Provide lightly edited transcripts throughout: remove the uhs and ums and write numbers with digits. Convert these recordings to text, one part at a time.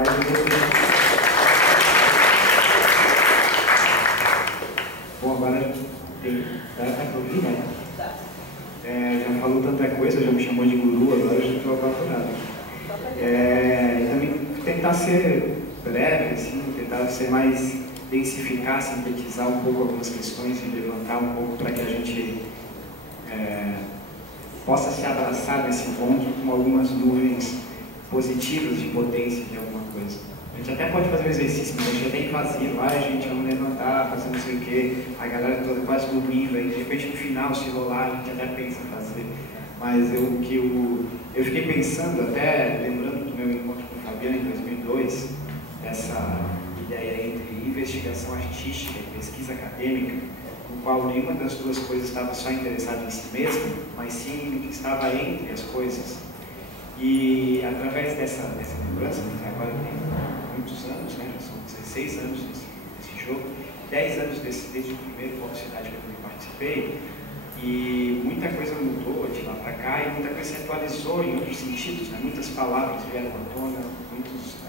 Agora eu vou... Bom, agora dá para ouvir, né? Já falou tanta coisa, já me chamou de guru, agora eu já estou apavorado. Também tentar ser breve, assim, tentar ser mais, densificar, sintetizar um pouco algumas questões e levantar um pouco para que a gente possa se abraçar nesse encontro com algumas nuvens positivas de potência de alguma coisa. A gente até pode fazer um exercício, mas a gente é bem vazio, gente, vamos levantar, fazer não sei o quê, a galera toda quase dormindo, aí de repente no final, se rolar, a gente até pensa em fazer. Mas eu fiquei pensando, até lembrando do meu encontro com o Fabiano em 2002, essa ideia entre investigação artística e pesquisa acadêmica, no qual nenhuma das duas coisas estava só interessada em si mesma, mas sim no que estava entre as coisas. E através dessa lembrança, que agora tem muitos anos, né, são 16 anos desse jogo, 10 anos desde o primeiro Fórum Cidade que eu participei, e muita coisa mudou de lá para cá e muita coisa se atualizou em outros sentidos, né? Muitas palavras vieram à tona, muitos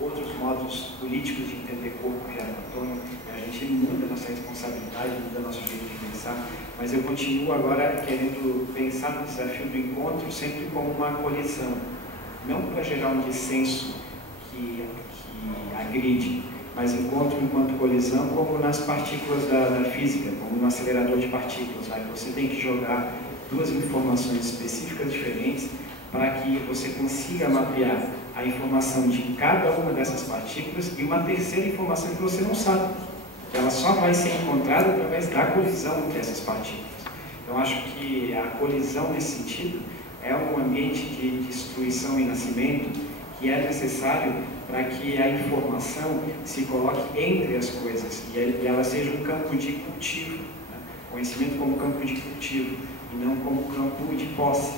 outros modos políticos de entender corpo vieram à tona. A gente muda nossa responsabilidade, muda nosso jeito de pensar, mas eu continuo agora querendo pensar no desafio do encontro sempre como uma colisão, não para gerar um dissenso que agride, mas encontro enquanto colisão como nas partículas da física, como no acelerador de partículas, que você tem que jogar duas informações específicas diferentes para que você consiga mapear a informação de cada uma dessas partículas e uma terceira informação que você não sabe, que ela só vai ser encontrada através da colisão entre essas partículas. Então acho que a colisão nesse sentido é um ambiente de destruição e nascimento que é necessário para que a informação se coloque entre as coisas e ela seja um campo de cultivo, né? Conhecimento como campo de cultivo e não como campo de posse,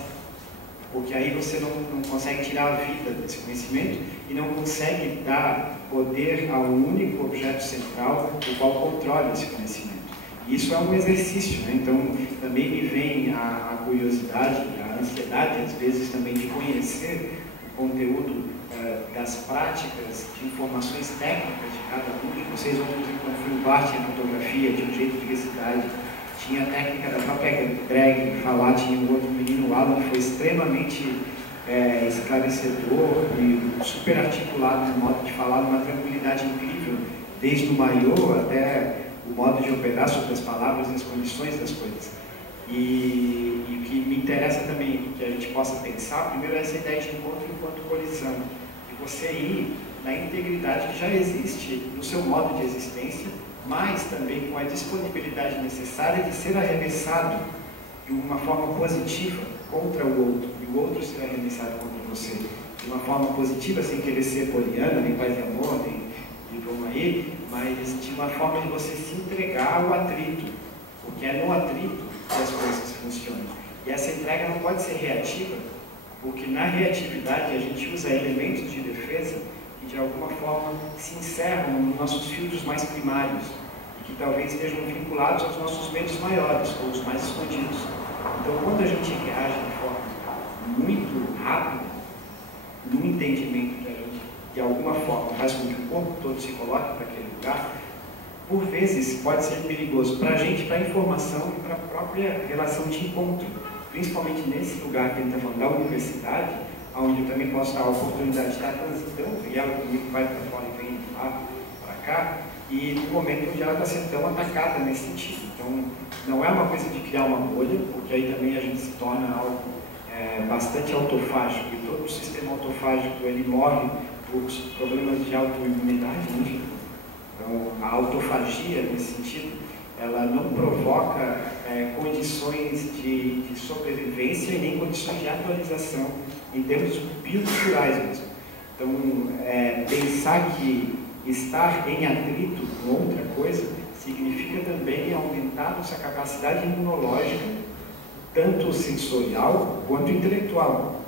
porque aí você não consegue tirar a vida desse conhecimento e não consegue dar poder a um único objeto central o qual controla esse conhecimento. E isso é um exercício, né? Então também me vem a curiosidade, a ansiedade às vezes também de conhecer o conteúdo das práticas, de informações técnicas de cada um de vocês. Ontem, quando fui no bar, tinha fotografia, tinha um jeito de diversidade, tinha a técnica da própria Greg falar, tinha um outro menino, o Alan, que foi extremamente esclarecedor e super articulado no modo de falar, numa tranquilidade incrível, desde o maiô até o modo de operar sobre as palavras e as condições das coisas. E o que me interessa também que a gente possa pensar, primeiro, é essa ideia de encontro enquanto colisão. Você ir na integridade que já existe no seu modo de existência, mas também com a disponibilidade necessária de ser arremessado de uma forma positiva contra o outro, e o outro ser arremessado contra você. De uma forma positiva, sem querer ser poliana, nem paz e amor, nem de vamos aí, mas de uma forma de você se entregar ao atrito, porque é no atrito que as coisas funcionam. E essa entrega não pode ser reativa, porque na reatividade a gente usa elementos de defesa que de alguma forma se encerram nos nossos filtros mais primários e que talvez estejam vinculados aos nossos medos maiores, ou os mais escondidos. Então, quando a gente reage de forma muito rápida, no entendimento que a gente de alguma forma faz com que o corpo todo se coloque para aquele lugar, por vezes pode ser perigoso para a gente, para a informação e para a própria relação de encontro. Principalmente nesse lugar que a gente está falando, da universidade, onde eu também posso dar a oportunidade de estar transitando, e ela comigo vai para fora e vem lá para cá, e no momento onde ela está sendo tão atacada nesse sentido. Então, não é uma coisa de criar uma bolha, porque aí também a gente se torna algo bastante autofágico, e todo o sistema autofágico ele morre por problemas de autoimunidade, né? Então, a autofagia, nesse sentido, ela não provoca condições de sobrevivência e nem condições de atualização em termos bioculturais mesmo. Então, pensar que estar em atrito com outra coisa significa também aumentar nossa capacidade imunológica, tanto sensorial quanto intelectual.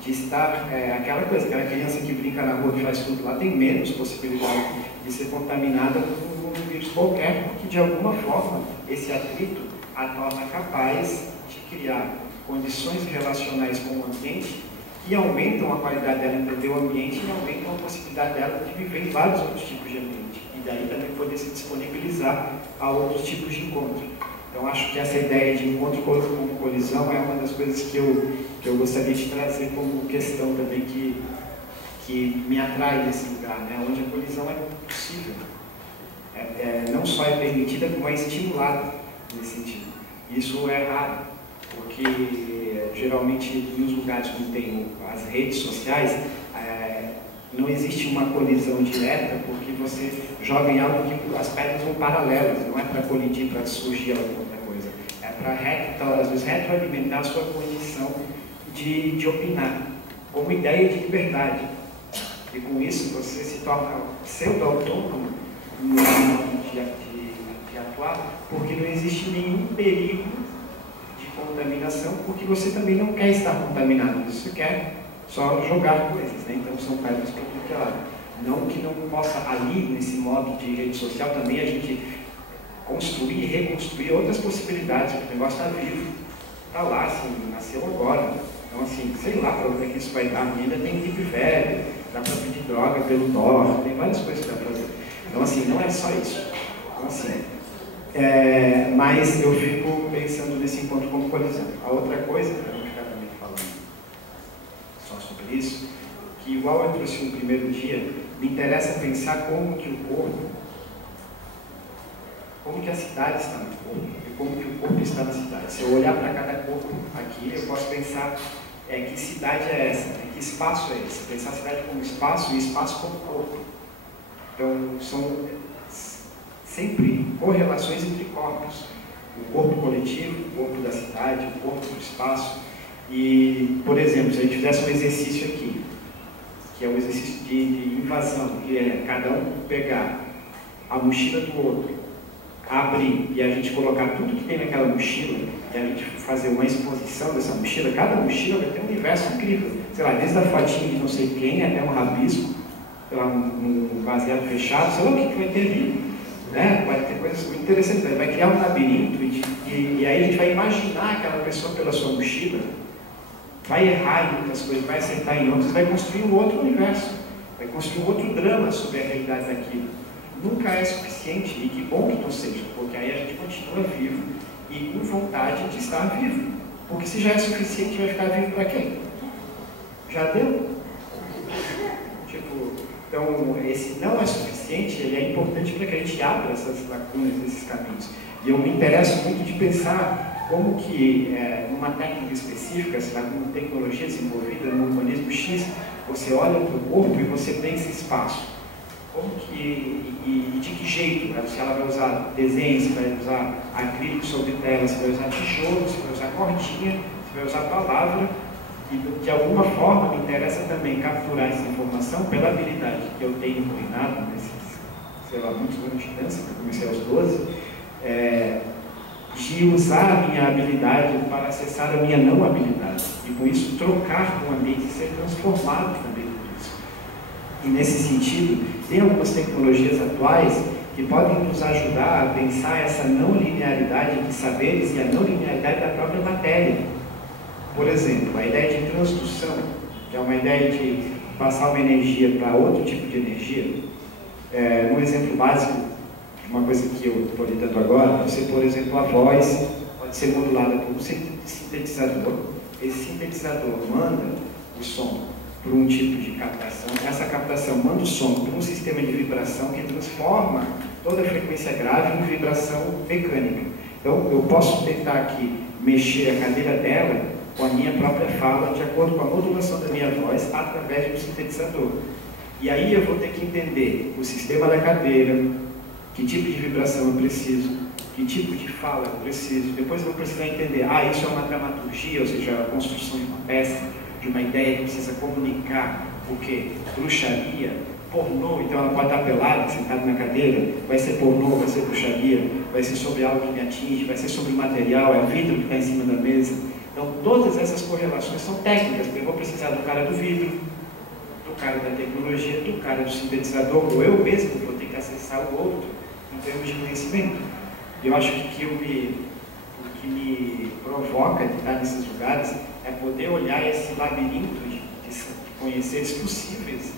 De estar, aquela criança que brinca na rua, que faz tudo lá, tem menos possibilidade de ser contaminada por um vírus qualquer, porque de alguma forma esse atrito a torna capaz de criar condições relacionais com o ambiente que aumentam a qualidade dela entender o ambiente e aumentam a possibilidade dela de viver em vários outros tipos de ambiente. E daí também poder se disponibilizar a outros tipos de encontro. Então, acho que essa ideia de encontro como colisão é uma das coisas que eu gostaria de trazer como questão também que me atrai nesse lugar, né? Onde a colisão é possível. Não só é permitida, como é estimulada nesse sentido. Isso é raro, porque geralmente nos lugares onde tem as redes sociais, não existe uma colisão direta, porque você joga em algo que as pedras vão paralelas, não é para colidir, para surgir alguma outra coisa. É para, às vezes, retroalimentar a sua condição de opinar, como ideia de liberdade. E com isso você se torna pseudo-autônomo no modo de atuar, porque não existe nenhum perigo de contaminação, porque você também não quer estar contaminado, você quer só jogar coisas, né? Então são pedras para tudo que é lado. Não que não possa ali, nesse modo de rede social, também a gente construir e reconstruir outras possibilidades, porque o negócio está vivo, está lá, assim, nasceu agora. Então, assim, sei lá para onde é que isso vai dar. Ainda tem deep web, dá para pedir droga pelo Tor, tem várias coisas que dá para fazer. Então, assim, não é só isso. Então, assim, mas eu fico pensando nesse encontro como colisão. A outra coisa, para não ficar também falando só sobre isso, que igual eu trouxe no primeiro dia, me interessa pensar como que o corpo, como que a cidade está no corpo e como que o corpo está na cidade. Se eu olhar para cada corpo aqui, eu posso pensar que cidade é essa, que espaço é esse, pensar a cidade como espaço e espaço como corpo. Então, são sempre correlações entre corpos. O corpo coletivo, o corpo da cidade, o corpo do espaço. E, por exemplo, se a gente fizesse um exercício aqui, que é um exercício de invasão, que é cada um pegar a mochila do outro, abrir e a gente colocar tudo que tem naquela mochila e a gente fazer uma exposição dessa mochila, cada mochila vai ter um universo incrível. Sei lá, desde a fotinha de não sei quem até um rabisco, sei lá, um vaziado fechado, sei lá o que vai ter ali. Né? Vai ter coisas muito interessantes, vai criar um labirinto e aí a gente vai imaginar aquela pessoa pela sua mochila, vai errar em muitas coisas, vai acertar em outras, vai construir um outro universo, vai construir um outro drama sobre a realidade daquilo. Nunca é suficiente, e que bom que não seja, porque aí a gente continua vivo e com vontade de estar vivo. Porque se já é suficiente, vai ficar vivo para quê? Já deu? Tipo, então, esse não é suficiente, ele é importante para que a gente abra essas lacunas, esses caminhos. E eu me interesso muito de pensar como que, numa técnica específica, sei lá, numa tecnologia desenvolvida, num urbanismo X, você olha para o corpo e você pensa espaço. Como que, e de que jeito? Se ela vai usar desenho, se vai usar acrílico sobre tela, se vai usar tijolo, se vai usar cordinha, se vai usar palavra. E de alguma forma me interessa também capturar essa informação pela habilidade que eu tenho treinado nesses, sei lá, muitos anos de dança, que eu comecei aos 12, de usar a minha habilidade para acessar a minha não habilidade. E com isso trocar com o ambiente e ser transformado também por isso. E nesse sentido, tem algumas tecnologias atuais que podem nos ajudar a pensar essa não linearidade de saberes e a não linearidade da própria matéria. Por exemplo, a ideia de transdução, que é uma ideia de passar uma energia para outro tipo de energia. Um exemplo básico de uma coisa que eu estou lidando agora, você, por exemplo, a voz pode ser modulada por um sintetizador. Esse sintetizador manda o som por um tipo de captação, essa captação manda o som por um sistema de vibração que transforma toda a frequência grave em vibração mecânica. Então, eu posso tentar aqui mexer a cadeira dela com a minha própria fala, de acordo com a modulação da minha voz, através do sintetizador. E aí eu vou ter que entender o sistema da cadeira, que tipo de vibração eu preciso, que tipo de fala eu preciso. Depois eu vou precisar entender, isso é uma dramaturgia, ou seja, a construção de uma peça, de uma ideia que precisa comunicar o quê? Bruxaria, pornô, então ela pode estar pelada, sentada na cadeira, vai ser pornô, vai ser bruxaria, vai ser sobre algo que me atinge, vai ser sobre material, é vidro que está em cima da mesa. Então, todas essas correlações são técnicas, porque eu vou precisar do cara do vidro, do cara da tecnologia, do cara do sintetizador, ou eu mesmo vou ter que acessar o outro em termos de conhecimento. E eu acho que o que me provoca de estar nesses lugares é poder olhar esse labirinto conheceres possíveis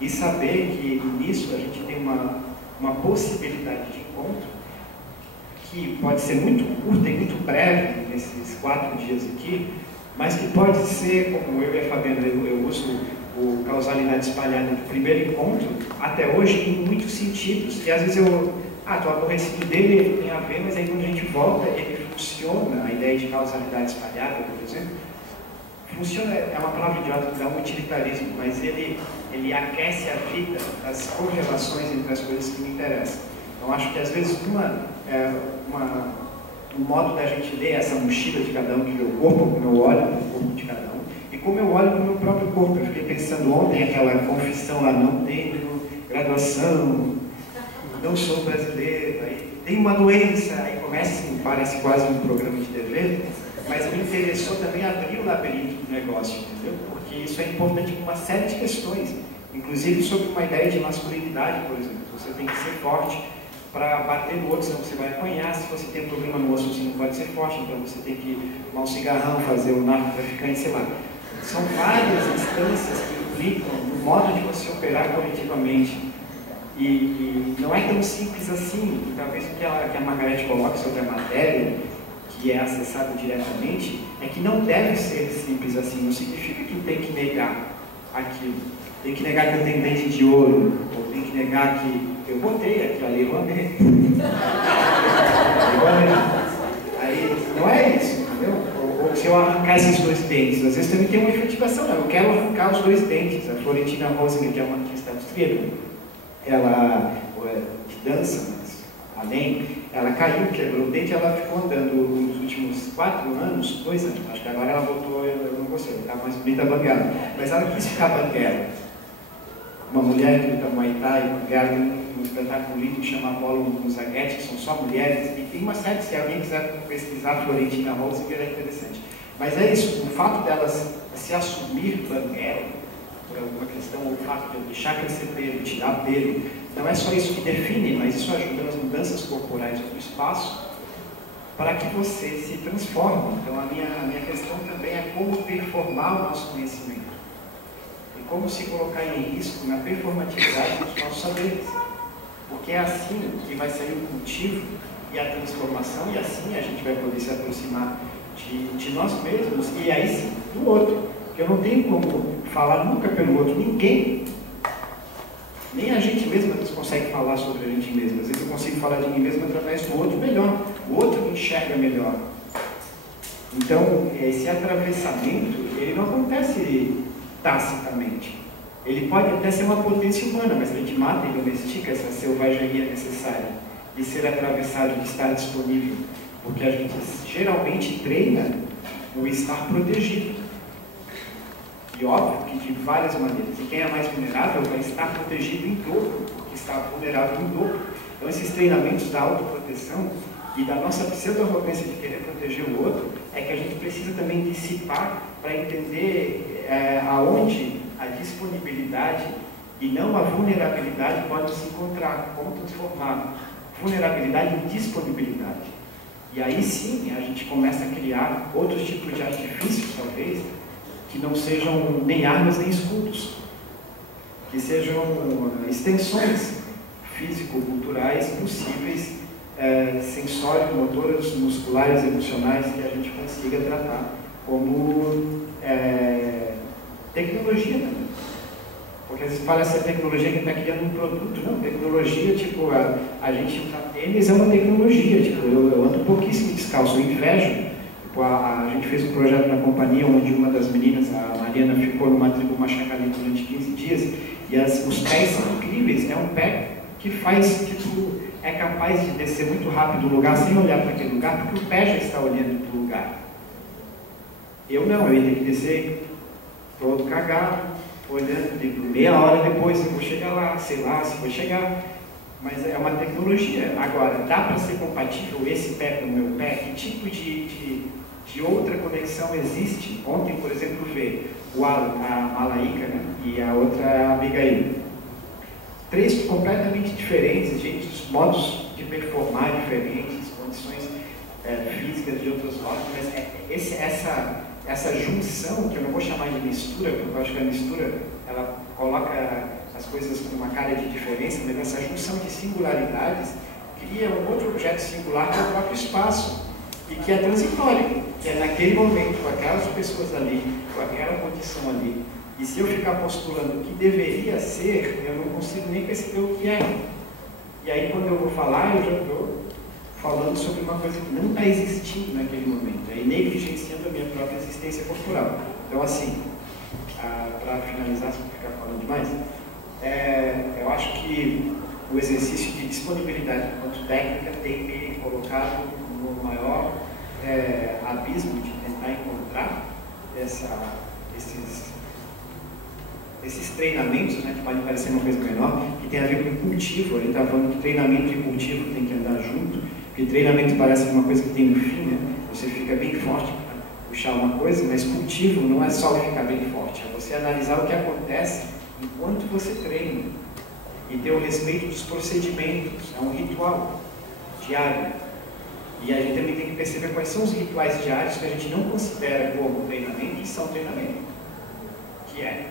e saber que nisso a gente tem uma possibilidade de encontro que pode ser muito curta e muito breve, nesses 4 dias aqui, mas que pode ser, como eu e a Fabiana, eu uso o causalidade espalhada do primeiro encontro, até hoje, em muitos sentidos. E às vezes estou aborrecido dele, ele tem a ver, mas aí quando a gente volta, ele funciona, a ideia de causalidade espalhada, por exemplo, funciona, é uma palavra idiota que dá um utilitarismo, mas ele aquece a vida, as correlações entre as coisas que me interessam. Então acho que às vezes o modo da gente ler essa mochila de cada um, que o corpo, como eu olho para o corpo de cada um, e como eu olho para o meu próprio corpo. Eu fiquei pensando ontem, aquela confissão lá, não tenho graduação, não sou brasileiro, aí tem uma doença, aí começa, parece quase um programa de TV, mas me interessou também abrir o labirinto do negócio, entendeu? Porque isso é importante por uma série de questões, inclusive sobre uma ideia de masculinidade, por exemplo. Você tem que ser forte para bater no outro, senão você vai apanhar. Se você tem um problema no osso, você não pode ser forte, então você tem que fumar um cigarrão, fazer o narcotraficante, sei lá. São várias instâncias que implicam no modo de você operar coletivamente. E não é tão simples assim. E talvez o que a Margareth coloca sobre a matéria, que é acessada diretamente, é que não deve ser simples assim. Não significa que tem que negar aquilo. Tem que negar que eu tenho dente de ouro, ou tem que negar que eu botei aquilo ali, eu amei. Aí, não é isso, entendeu? Ou se eu arrancar esses 2 dentes, às vezes também tem uma efetivação, não. Eu quero arrancar os 2 dentes. A Florentina Rosinger, que é uma artista austríaca, ela de dança, mas além, ela caiu, quebrou o dente, ela ficou andando nos últimos 4 anos, 2 anos, acho que agora ela voltou, eu não gostei, ela estava mais bonita banguela, mas ela quis ficar banguela. Uma mulher que luta Muay Thai, banguela, tem um espetáculo lindo que chama Apolo no Zaguete, que são só mulheres, e tem uma série, se alguém quiser pesquisar Florentina Rosinger, é interessante. Mas é isso, o fato delas se assumir banguela, por alguma questão, ou o fato de eu deixar crescer pelo, tirar pelo, não é só isso que define, mas isso ajuda nas mudanças corporais do espaço para que você se transforme. Então a minha questão também é como performar o nosso conhecimento e como se colocar em risco na performatividade dos nossos saberes, porque é assim que vai sair o cultivo e a transformação, e assim a gente vai poder se aproximar de nós mesmos e aí sim do outro. Eu não tenho como falar nunca pelo outro, ninguém, nem a gente mesmo nos consegue falar sobre a gente mesmo. Às vezes eu consigo falar de mim mesmo através do outro melhor, o outro me enxerga melhor. Então, esse atravessamento, ele não acontece tacitamente. Ele pode até ser uma potência humana, mas a gente mata e domestica essa selvageria necessária de ser atravessado, de estar disponível, porque a gente geralmente treina o estar protegido. E óbvio que de várias maneiras. E quem é mais vulnerável vai estar protegido em dobro, porque está vulnerável em dobro. Então esses treinamentos da autoproteção e da nossa pseudo-arrogância de querer proteger o outro, é que a gente precisa também dissipar para entender aonde a disponibilidade e não a vulnerabilidade podem se encontrar, como transformar vulnerabilidade em disponibilidade. E aí sim a gente começa a criar outros tipos de artifícios, talvez, que não sejam nem armas nem escudos, que sejam extensões físico-culturais possíveis, sensórias, motoras, musculares, emocionais, que a gente consiga tratar como tecnologia também. Porque às vezes parece a tecnologia que está criando um produto. Não, tecnologia, tipo, a gente usar tênis é uma tecnologia, tipo, eu ando pouquíssimo descalço, eu invejo. A gente fez um projeto na companhia onde uma das meninas, a Mariana, ficou numa tribo Machacali durante 15 dias e os pés são incríveis. É um pé que faz, tipo, é capaz de descer muito rápido do lugar sem olhar para aquele lugar, porque o pé já está olhando para o lugar. Eu não, eu ia ter que descer todo cagado, olhando, meia hora depois, eu vou chegar lá, sei lá se vou chegar. Mas é uma tecnologia. Agora, dá para ser compatível esse pé com o meu pé? Que tipo de outra conexão existe? Ontem, por exemplo, veio a Malaíca, né? E a outra a Abigail. 3 completamente diferentes, gente, modos de performar diferentes, condições físicas de outros modos, mas essa junção, que eu não vou chamar de mistura, porque eu acho que a mistura, ela coloca as coisas com uma cara de diferença, mas essa junção de singularidades cria um outro objeto singular que é o próprio espaço, e que é transitório, que é naquele momento, com aquelas pessoas ali, com aquela condição ali. E se eu ficar postulando o que deveria ser, eu não consigo nem perceber o que é. E aí, quando eu vou falar, eu já estou falando sobre uma coisa que não está existindo naquele momento, aí negligenciando a minha própria existência corporal. Então, assim, para finalizar, se eu ficar falando demais, eu acho que o exercício de disponibilidade enquanto técnica tem me colocado no maior abismo de tentar encontrar esses treinamentos, né, que podem parecer uma coisa menor, que tem a ver com cultivo. Ele está falando que treinamento e cultivo tem que andar junto, porque treinamento parece uma coisa que tem um fim, né? Você fica bem forte para puxar uma coisa, mas cultivo não é só ficar bem forte, é você analisar o que acontece enquanto você treina e ter o respeito dos procedimentos. É um ritual diário. E a gente também tem que perceber quais são os rituais diários que a gente não considera como treinamento e são treinamento. Que é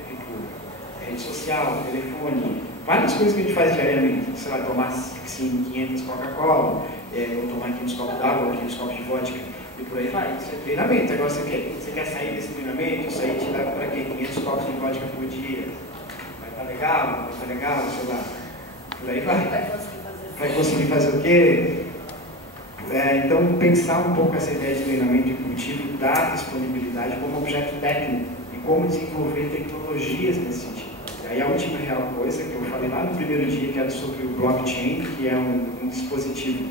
rede social, telefone, várias coisas que a gente faz diariamente. Sei lá, tomar 500 Coca-Cola, ou tomar 500 copos d'água, 500 copos de vodka, e por aí vai. Isso é treinamento. Agora você quer sair desse treinamento? Isso aí te dá para quê? 500 copos de vodka por dia. Vai estar legal? Vai estar legal? Sei lá. Por aí vai. Vai conseguir fazer o quê? Então, pensar um pouco essa ideia de treinamento e cultivo da disponibilidade como objeto técnico e como desenvolver tecnologias nesse sentido. E aí a última real coisa que eu falei lá no primeiro dia, que era sobre o blockchain, que é um dispositivo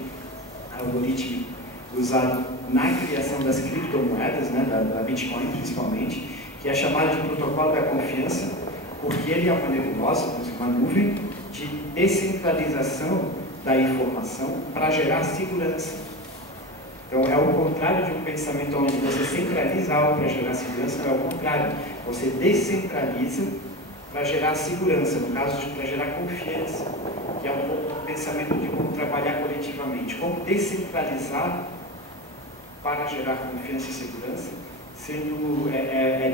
algorítmico usado na criação das criptomoedas, né, da Bitcoin principalmente, que é chamado de protocolo da confiança, porque ele é uma nebulosa, uma nuvem de descentralização da informação para gerar segurança. Então, é o contrário de um pensamento onde você centraliza algo para gerar segurança, é o contrário. Você descentraliza para gerar segurança, no caso, para gerar confiança, que é um pensamento de como trabalhar coletivamente. Como descentralizar para gerar confiança e segurança, sendo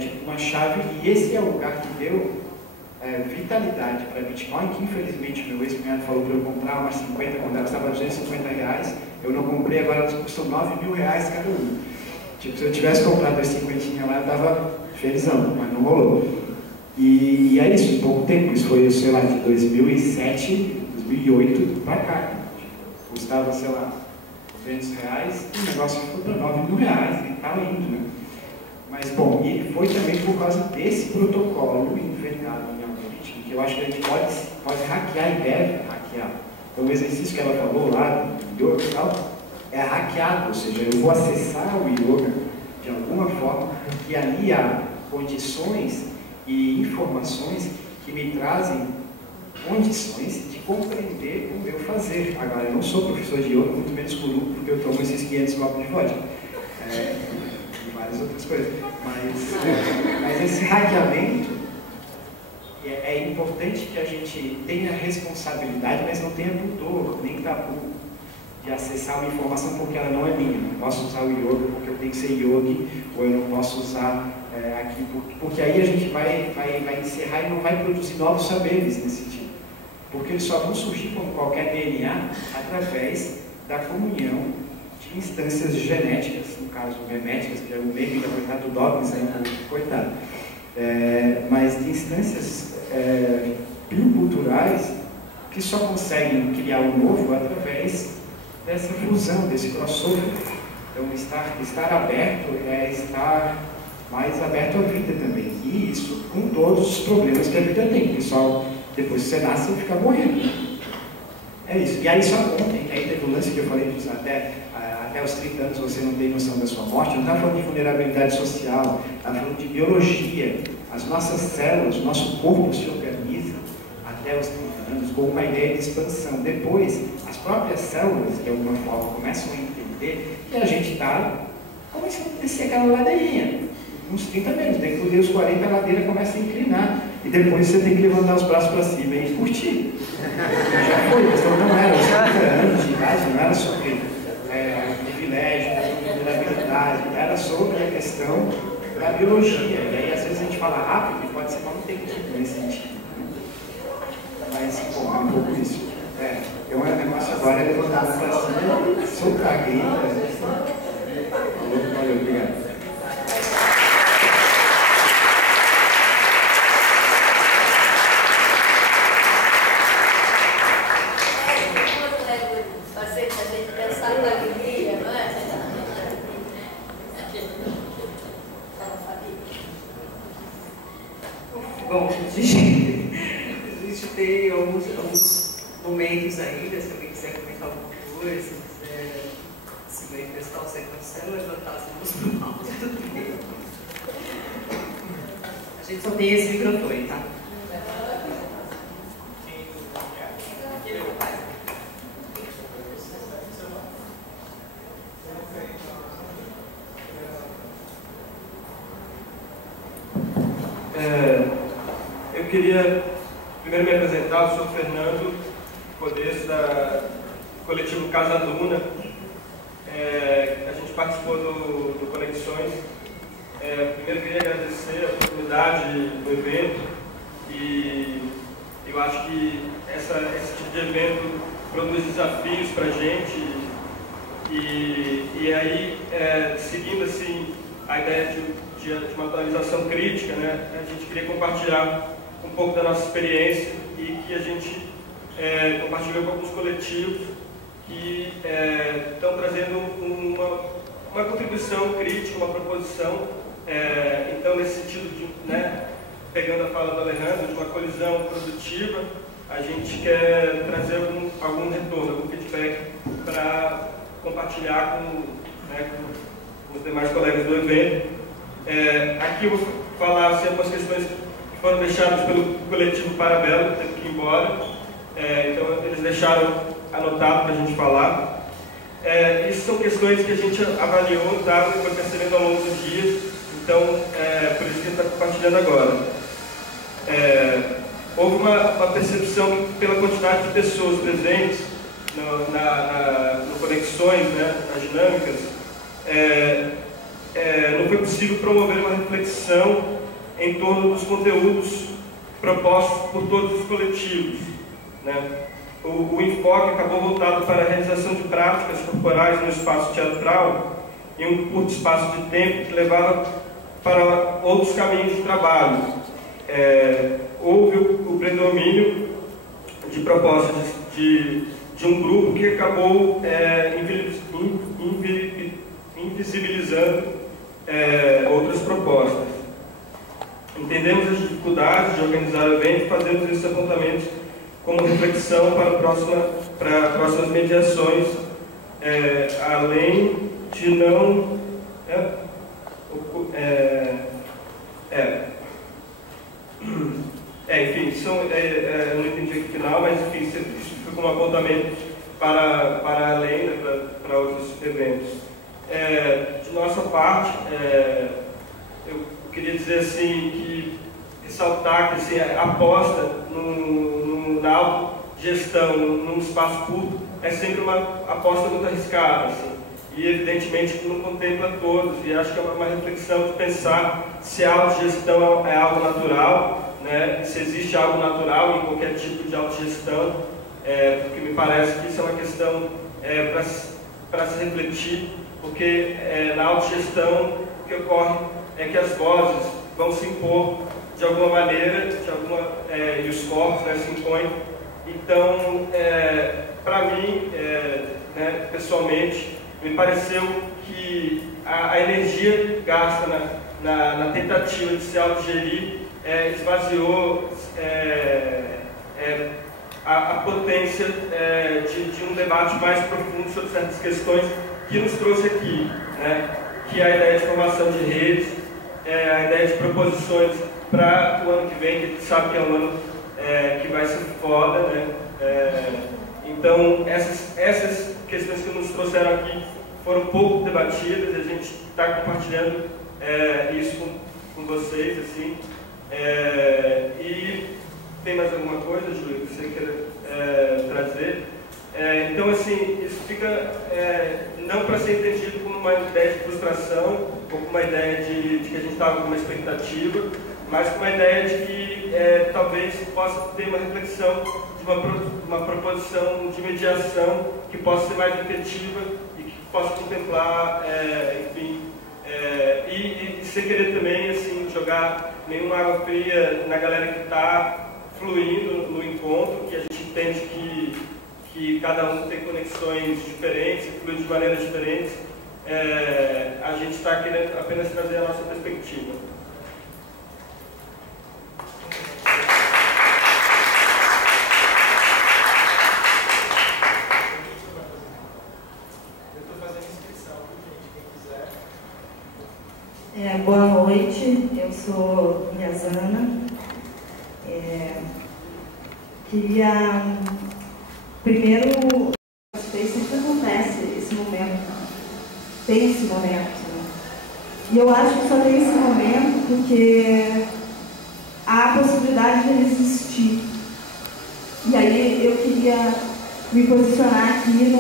tipo uma chave, e esse é o lugar que deu vitalidade para Bitcoin, que infelizmente meu ex-cunhado falou para eu comprar umas 50, quando ela estava R$250, eu não comprei, agora elas custam R$9.000 cada uma. Tipo, se eu tivesse comprado as 50 lá, eu estava felizão, mas não rolou. E é isso, em pouco tempo, isso foi, sei lá, de 2007, 2008 para cá. Tipo, custava, sei lá, R$200, e o negócio foi para R$9.000, e está indo, né? Mas, bom, e foi também por causa desse protocolo inventado em algoritmo, que eu acho que a gente pode hackear e deve hackear. Então, o exercício que ela falou lá, do yoga e tal, é hackeado, ou seja, eu vou acessar o yoga de alguma forma, que ali há condições e informações que me trazem condições de compreender o meu fazer. Agora, eu não sou professor de yoga, muito menos guru, porque eu tomo esses 500 copos de vodka. Várias outras coisas, mas esse hackeamento é importante que a gente tenha responsabilidade, mas não tenha pudor, nem tabu de acessar uma informação porque ela não é minha. Eu não posso usar o yoga porque eu tenho que ser yogi, ou eu não posso usar aqui, porque aí a gente vai encerrar e não vai produzir novos saberes nesse sentido, porque eles só vão surgir como qualquer DNA através da comunhão de instâncias genéticas, no caso meméticas, que é o meme da coitada do Dawkins, coitado, mas de instâncias bioculturais que só conseguem criar o novo através dessa fusão, desse crossover. Então, estar aberto é estar mais aberto à vida também, e isso com todos os problemas que a vida tem, porque só depois que você nasce você fica morrendo. É isso. E aí só ontem, que aí teve o lance que eu falei disso, até os 30 anos você não tem noção da sua morte. Eu não estava falando de vulnerabilidade social, estava falando de biologia. As nossas células, o nosso corpo se organiza até os 30 anos com uma ideia de expansão. Depois, as próprias células, de alguma forma, começam a entender que a gente está começando a descer aquela ladeirinha. Uns 30 menos, tem que os 40, a ladeira começa a inclinar. E depois você tem que levantar os braços para cima e curtir. Já foi, mas não era os 30 anos de idade, não era sobre privilégio, vulnerabilidade, era sobre a questão da biologia. E aí, às vezes, a gente fala rápido e pode ser mal entendido nesse sentido. Mas, bom, é um pouco isso. É um negócio agora é levantar a mão pra cima, socar a grita. Valeu, obrigado. Bom, a gente tem alguns momentos ainda, se alguém quiser comentar alguma coisa, se quiser se manifestar ou sair acontecendo, levantar as mãos pro alto, tudo bem. A gente só tem esse microfone, tá? Eu queria primeiro me apresentar, eu sou Fernando Codesso, do coletivo Casa Luna. A gente participou do Conexões. Primeiro queria agradecer a oportunidade do evento e eu acho que esse tipo de evento produz desafios para a gente e aí, seguindo assim, a ideia de uma atualização crítica, né, a gente queria compartilhar um pouco da nossa experiência e que a gente compartilhou com alguns coletivos que estão trazendo uma contribuição crítica, uma proposição. Então, nesse sentido, né, pegando a fala do Alejandro, de uma colisão produtiva, a gente quer trazer algum retorno, algum feedback para compartilhar com os demais colegas do evento. Aqui eu vou falar assim, algumas questões que foram deixadas pelo coletivo Parabelo, que teve que ir embora. Então, eles deixaram anotado para a gente falar. Isso são questões que a gente avaliou, e foi percebendo ao longo dos dias. Então, por isso que a gente está compartilhando agora. Houve uma percepção pela quantidade de pessoas presentes no Conexões, né, nas dinâmicas. Não foi possível promover uma reflexão em torno dos conteúdos propostos por todos os coletivos, né? O enfoque acabou voltado para a realização de práticas corporais no espaço teatral em um curto espaço de tempo que levava para outros caminhos de trabalho. Houve o predomínio de propostas de um grupo que acabou invisibilizando outras propostas. Entendemos as dificuldades de organizar o evento e fazemos esses apontamentos como reflexão para próximas mediações, além de não... enfim, eu não entendi aqui o final, mas enfim, isso fica como apontamento para além, né, para outros eventos. De nossa parte, eu queria dizer assim, que ressaltar que assim, a aposta na autogestão, num espaço público, é sempre uma aposta muito arriscada, assim, e evidentemente que não contempla todos, e acho que é uma reflexão de pensar se a autogestão é algo natural, né, se existe algo natural em qualquer tipo de autogestão, porque me parece que isso é uma questão para se refletir, porque na autogestão o que ocorre é que as vozes vão se impor de alguma maneira, e os corpos, né, se impõem. Então, para mim, né, pessoalmente, me pareceu que a energia gasta na tentativa de se autogerir esvaziou a potência de um debate mais profundo sobre certas questões que nos trouxe aqui, né? Que é a ideia de formação de redes, a ideia de proposições para o ano que vem, que a gente sabe que é um ano que vai ser foda, né? Então, essas questões que nos trouxeram aqui foram pouco debatidas, e a gente está compartilhando isso com vocês, assim. E tem mais alguma coisa, Júlio, que você queira trazer? Então, assim, isso fica não para ser entendido como uma ideia de frustração, ou com uma ideia de que a gente estava com uma expectativa, mas com uma ideia de que talvez possa ter uma reflexão de uma proposição de mediação que possa ser mais efetiva e que possa contemplar, enfim, e sem querer também assim, jogar nenhuma água fria na galera que está fluindo no encontro, que a gente entende que cada um tem conexões diferentes, flui de maneiras diferentes. A gente está querendo apenas trazer a nossa perspectiva. Boa noite, eu sou Yazana. Queria, primeiro, sempre acontece esse momento, tem esse momento, né? E eu acho que só tem esse momento porque há a possibilidade de ele existir. E aí eu queria me posicionar aqui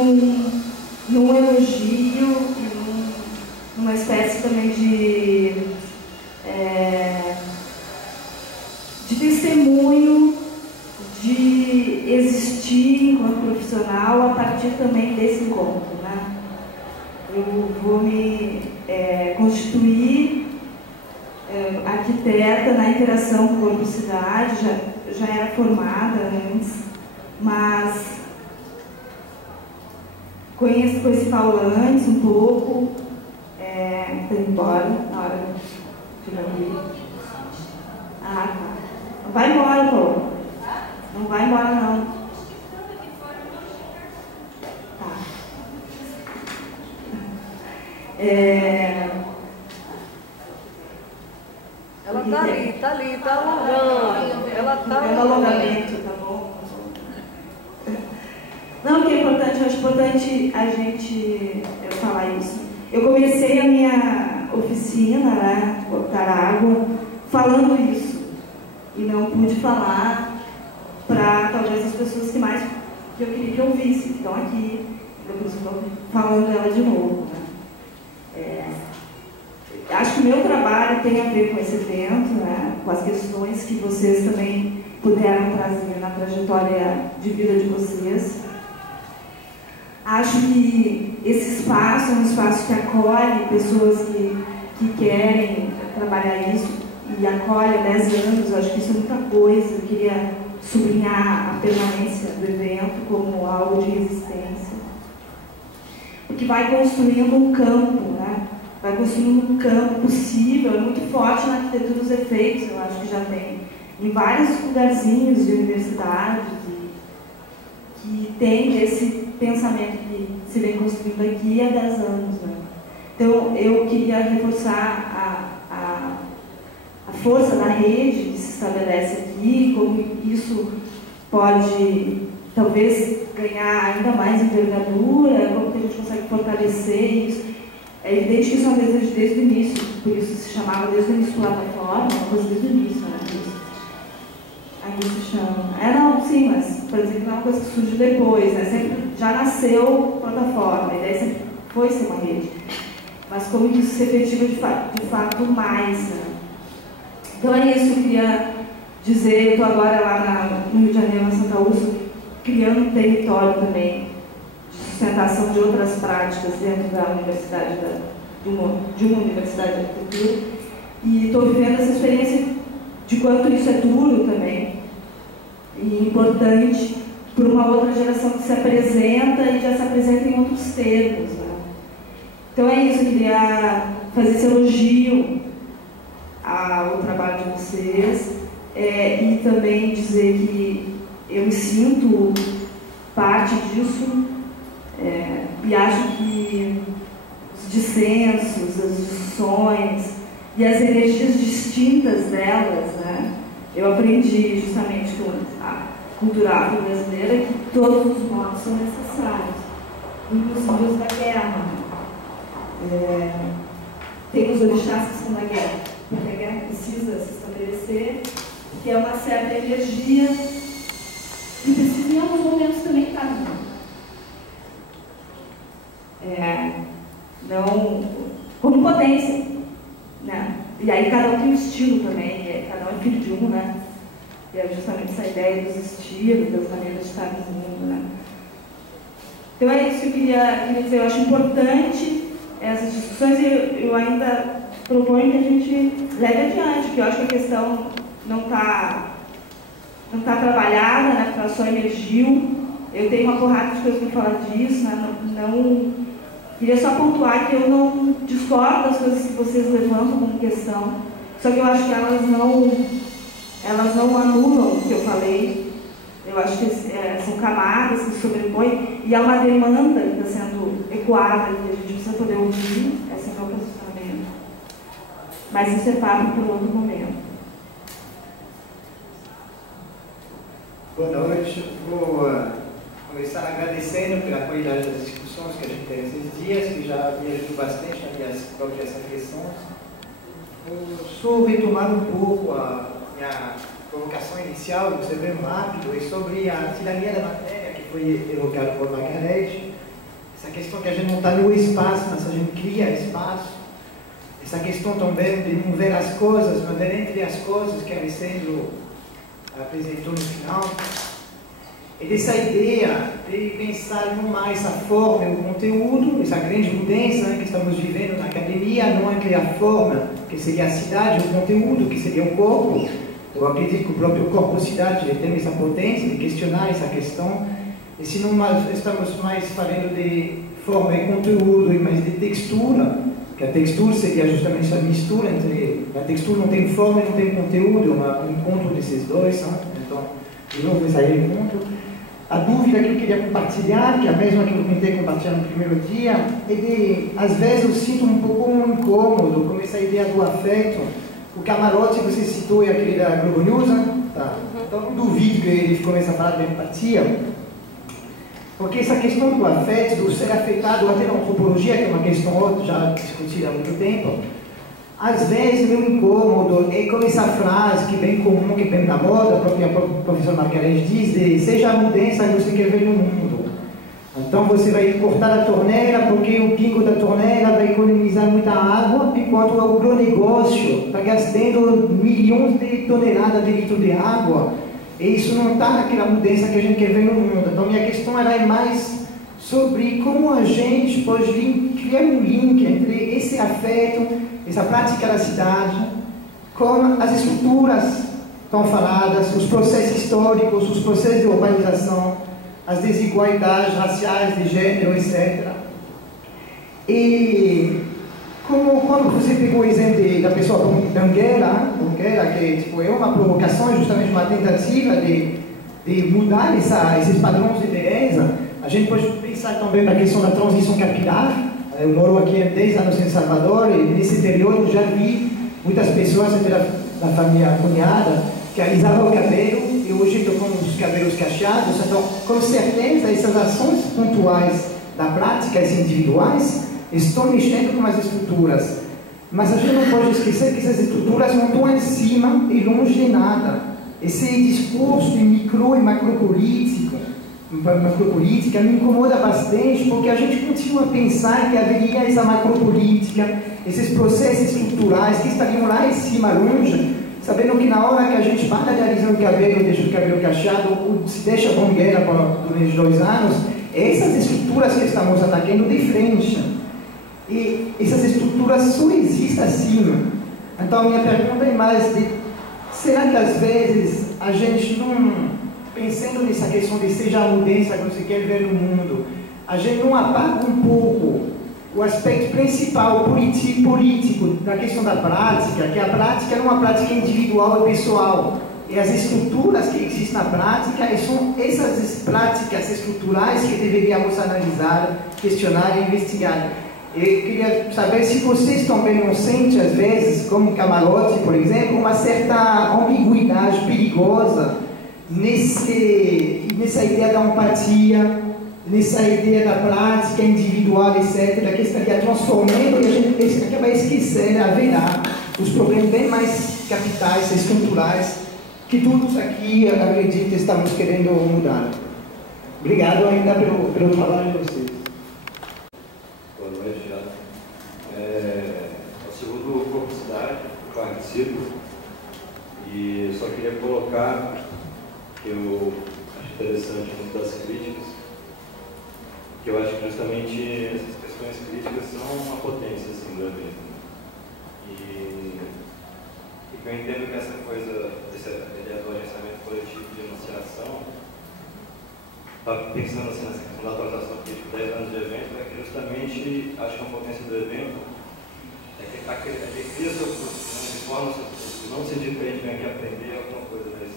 num elogio e numa espécie também de testemunho de existir enquanto profissional a partir também desse encontro, né? Eu vou me constituir arquiteta na interação com corpo-cidade, já era formada antes, mas conheci Paulo antes um pouco, foi embora na hora de abrir. Ah, tá. Não vai embora, Paulo. Não vai embora, não. Tá. Ela tá ali, tá alongando. Ela tá alongamento, tá bom? Não, o que é importante, eu acho importante a gente falar isso. Eu comecei a minha oficina, né, cortar água, falando isso. E não pude falar para talvez as pessoas que eu queria que eu ouvisse, que estão aqui. Depois estou falando ela de novo. Né? Acho que o meu trabalho tem a ver com esse evento, né, com as questões que vocês também puderam trazer na trajetória de vida de vocês. Acho que esse espaço é um espaço que acolhe pessoas que querem trabalhar isso e acolhe há 10 anos. Acho que isso é muita coisa. Eu queria sublinhar a permanência do evento como algo de resistência. Porque vai construindo um campo, né? Vai construindo um campo possível, é muito forte na arquitetura dos efeitos, eu acho que já tem. Em vários lugarzinhos de universidades que tem esse pensamento que se vem construindo aqui há 10 anos. Né? Então, eu queria reforçar a força da rede que se estabelece aqui, como isso pode, talvez, ganhar ainda mais envergadura, como que a gente consegue fortalecer isso. É evidente que isso é um desejo desde o início, por isso se chamava desde o início plataforma, uma coisa desde o início, né? Aí se chama. Não, sim, mas, por exemplo, não é uma coisa que surge depois, né? Sempre já nasceu plataforma, a ideia sempre foi ser uma rede. Mas como isso se efetiva de fato mais, né? Então é isso, eu queria dizer, eu estou agora lá no Rio de Janeiro, na Santa Úrsula, criando um território também de sustentação de outras práticas dentro da universidade, de uma universidade de arquitetura, e estou vivendo essa experiência de quanto isso é duro também e importante para uma outra geração que se apresenta e já se apresenta em outros termos. Né? Então é isso, eu queria fazer esse elogio ao trabalho de vocês e também dizer que eu me sinto parte disso e acho que os dissensos, as discussões e as energias distintas delas, né? Eu aprendi justamente com a cultura afro-brasileira que todos os modos são necessários, inclusive os da guerra. Tem os orixás que estão na guerra, porque a guerra precisa se estabelecer, que é uma certa energia que precisa em alguns momentos também estar não como potência, né? E aí cada um tem um estilo também, cada um é filho de um, né? E é justamente essa ideia dos estilos, das maneiras de estar no mundo, né? Então é isso que eu queria dizer. Eu acho importante essas discussões e eu ainda proponho que a gente leve adiante, porque eu acho que a questão não está trabalhada, né? Porque ela só emergiu. Eu tenho uma porrada de coisas para falar disso, né? Queria só pontuar que eu não discordo das coisas que vocês levantam como questão, só que eu acho que elas não anulam o que eu falei. Eu acho que são camadas que se sobrepõem e há uma demanda que está sendo ecoada e a gente precisa poder ouvir. Esse é o meu posicionamento. Mas isso é papo para outro momento. Boa noite. Vou começar agradecendo pela qualidade das discussões que a gente teve esses dias, que já me ajudou bastante nas minhas próprias reflexões. Vou só retomar um pouco a minha provocação inicial, você bem rápido, e sobre a tirania da matéria que foi evocada por Margaret, essa questão que a gente não está no espaço, mas a gente cria espaço, essa questão também de não ver as coisas, mas ver entre as coisas que a Alessandro apresentou no final, e dessa ideia de pensar não mais a forma e o conteúdo, essa grande mudança, né, que estamos vivendo na academia, não entre a forma, que seria a cidade, o conteúdo, que seria o corpo. Eu acredito que o próprio corpo-cidade tem essa potência de questionar essa questão, e se não estamos mais falando de forma e conteúdo, mas de textura, que a textura seria justamente essa mistura entre, a textura não tem forma e não tem conteúdo, um encontro desses dois, né? Então, de novo, esse aí é o encontro. A dúvida que eu queria compartilhar, que é a mesma que eu tentei compartilhar no primeiro dia, é de, às vezes eu sinto um pouco incômodo com essa ideia do afeto. O camarote que você citou é aquele da Globo News, né? Tá. Então não duvido que ele comece a falar de empatia, porque essa questão do afeto, do ser afetado até na antropologia, que é uma questão já discutida há muito tempo, às vezes meu incômodo é com essa frase que é bem comum, que vem da moda, a própria professora Margaret diz, de seja a mudança que você quer ver no mundo. Então você vai cortar a torneira porque o pingo da torneira vai economizar muita água, enquanto o agronegócio está gastando milhões de toneladas de litro de água, e isso não está naquela mudança que a gente quer ver no mundo. Então minha questão era mais sobre como a gente pode criar um link entre esse afeto, essa prática da cidade, com as estruturas tão faladas, os processos históricos, os processos de urbanização, as desigualdades raciais, de gênero, etc. E quando você pegou o exemplo da pessoa Banguela, que tipo, é uma provocação, justamente uma tentativa de mudar esses padrões de beleza, a gente pode pensar também na questão da transição capilar. Eu moro aqui há 10 anos em Salvador e nesse período já vi muitas pessoas, até da família cunhada, que alisavam o cabelo e hoje estou com os cabelos cacheados. Então, com certeza, essas ações pontuais da prática, as individuais, estão mexendo com as estruturas. Mas a gente não pode esquecer que essas estruturas não estão em cima e longe de nada. Esse discurso de micro e macropolítica me incomoda bastante, porque a gente continua a pensar que haveria essa macropolítica, esses processos estruturais que estariam lá em cima, longe, sabendo que na hora que a gente para de alisar o cabelo, deixa o cabelo cacheado, ou se deixa a bangueira durante 2 anos, essas estruturas que estamos atacando de frente. E essas estruturas só existem acima. Então a minha pergunta é mais de, será que às vezes a gente não, pensando nessa questão de seja a mudança que você quer ver no mundo, a gente não apaga um pouco o aspecto principal político da questão da prática, que a prática é uma prática individual e pessoal, e as estruturas que existem na prática, e são essas práticas estruturais que deveríamos analisar, questionar e investigar. Eu queria saber se vocês também não sentem, às vezes, como Camarote, por exemplo, uma certa ambiguidade perigosa nessa ideia da empatia, nessa ideia da prática individual, etc., que estaria transformando e a gente acaba esquecendo, haverá os problemas bem mais capitais, estruturais, que todos aqui, eu acredito, estamos querendo mudar. Obrigado ainda pelo trabalho de vocês. Boa noite, já. participo. E só queria colocar que eu acho interessante muito das críticas, que eu acho que justamente essas questões críticas são uma potência assim, do evento. E que eu entendo que essa coisa, essa ideia do agenciamento coletivo de enunciação, estava pensando assim, nessa questão da atualização crítica de 10 anos de evento, é que justamente acho que a potência do evento é que cria de forma, não se diz que a gente vem aqui aprender alguma coisa, mas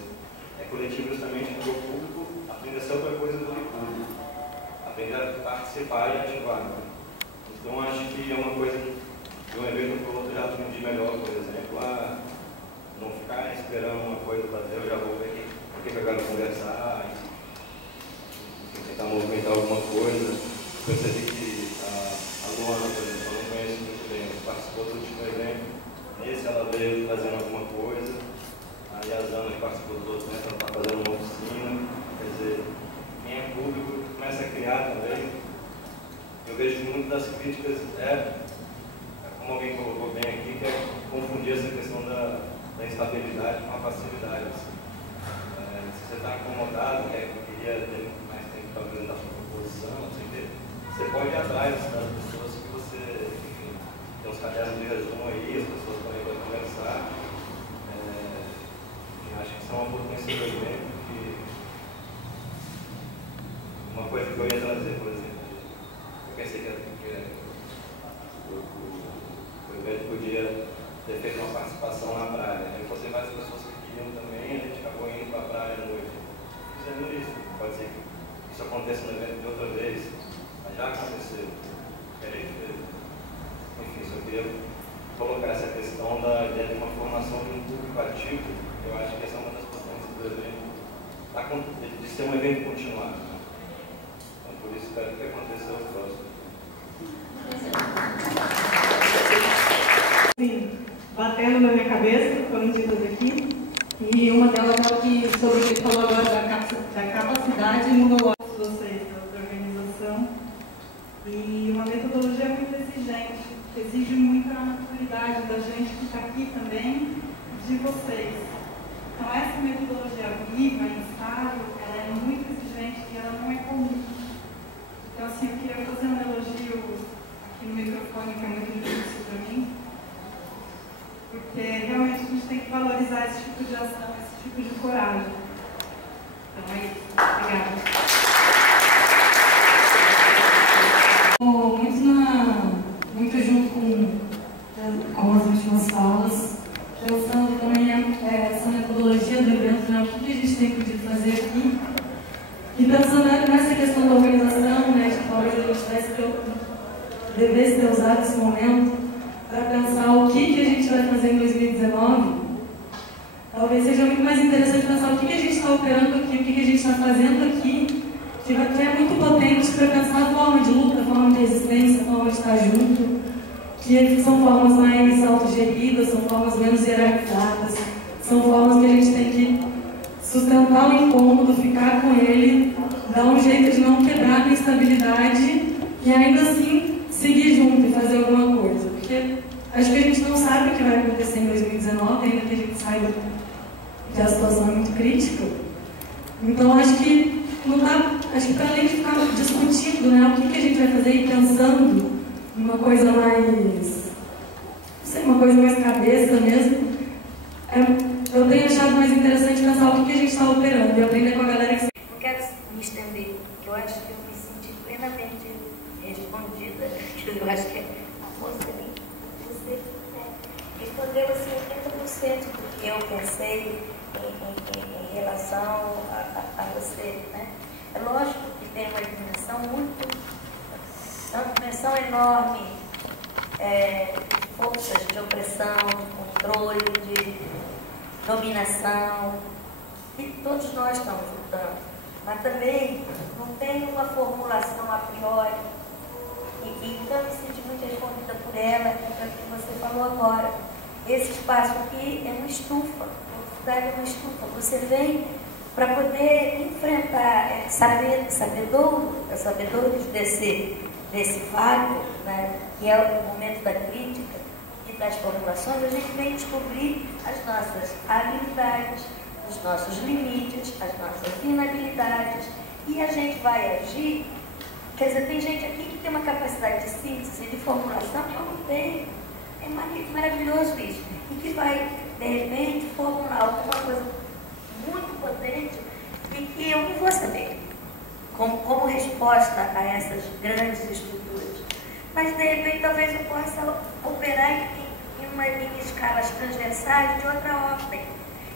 é coletivo justamente porque o público aprende a ser outra coisa do que público, aprende a participar e ativar. Né? Então acho que é uma coisa de um evento para o outro já aprendi melhor, por exemplo, a não ficar esperando uma coisa para Deus, eu já vou ver o que eu quero conversar, tentar movimentar alguma coisa. Percebi que a Luana, por exemplo, eu não conheço muito bem, participou do último evento. Nesse ela veio fazendo alguma coisa, a Yazana que participou do outro, né, ela está fazendo uma oficina, quer dizer, quem é público começa a criar também. Eu vejo que muitas das críticas como alguém colocou bem aqui, que é confundir essa questão da instabilidade com a passividade. Assim. Se você está incomodado, queria ter mais tempo para apresentar sua proposição, você pode ir atrás das pessoas que você, enfim, tem uns cadernos de resumo aí, as pessoas podem conversar. Acho que são uma potência do evento. Uma coisa que eu ia trazer, por exemplo, eu pensei que o evento podia ter feito uma participação na praia. Aí você várias pessoas que queriam também, a gente acabou indo para a praia à noite. Fizendo isso. Pode ser que isso aconteça no evento de outra vez, mas já aconteceu. Enfim, só queria colocar essa questão da ideia de uma formação de um público ativo. Eu acho que essa é uma das potências do evento, de ser um evento continuado. Né? Então, por isso, espero que aconteça o próximo. Sim, batendo na minha cabeça, foram ditas aqui, e uma delas é o que, sobre o que ele falou agora da capacidade monológica de vocês, da organização, e uma metodologia muito exigente, que exige muita maturidade da gente que está aqui também, de vocês. Então essa metodologia viva, instável, ela é muito exigente e ela não é comum. Então assim, eu queria fazer um elogio aqui no microfone, que é muito difícil para mim, porque realmente a gente tem que valorizar esse tipo de ação, esse tipo de coragem. Então é isso. Obrigada. Muito junto com as últimas falas, pensando também essa metodologia do evento, né? O que a gente tem podido fazer aqui. E pensando nessa questão da organização, né, de talvez a gente devesse ter usado esse momento para pensar o que a gente vai fazer em 2019, talvez seja muito mais interessante pensar o que a gente está operando aqui, o que a gente está fazendo aqui, que é muito potente para pensar a forma de luta, a forma de resistência, a forma de estar junto, que são formas mais autogeridas, são formas menos hierarquizadas, são formas que a gente tem que sustentar o incômodo, ficar com ele, dar um jeito de não quebrar a instabilidade e ainda assim seguir junto e fazer alguma coisa. Porque acho que a gente não sabe o que vai acontecer em 2019, ainda que a gente saiba que a situação é muito crítica. Então acho que não dá, acho que para além de ficar discutindo, né, o que a gente vai fazer e pensando numa coisa mais, não sei, uma coisa mais cabeça mesmo, eu tenho achado mais interessante pensar o que a gente está operando e aprender com a galera que... Não quero me estender, porque eu acho que eu me senti plenamente respondida. Eu acho que a moça ali, você respondeu assim 80% do que eu pensei em relação a você. Né? É lógico que tem uma dimensão enorme de forças de opressão, de controle, de dominação, que todos nós estamos lutando, mas também não tem uma formulação a priori, e então eu me senti muito respondida por ela e pelo que você falou agora. Esse espaço aqui é uma estufa, a universidade é uma estufa, você vem para poder enfrentar, sabedores desse vácuo, né, que é o momento da crítica, e das formulações, a gente vem descobrir as nossas habilidades, os nossos limites, as nossas inabilidades, e a gente vai agir. Quer dizer, tem gente aqui que tem uma capacidade de síntese, de formulação que eu não tenho. É maravilhoso isso. E que vai, de repente, formular alguma coisa muito potente e que eu não vou saber como resposta a essas grandes estruturas. Mas, de repente, talvez eu possa operar em escalas transversais de outra ordem.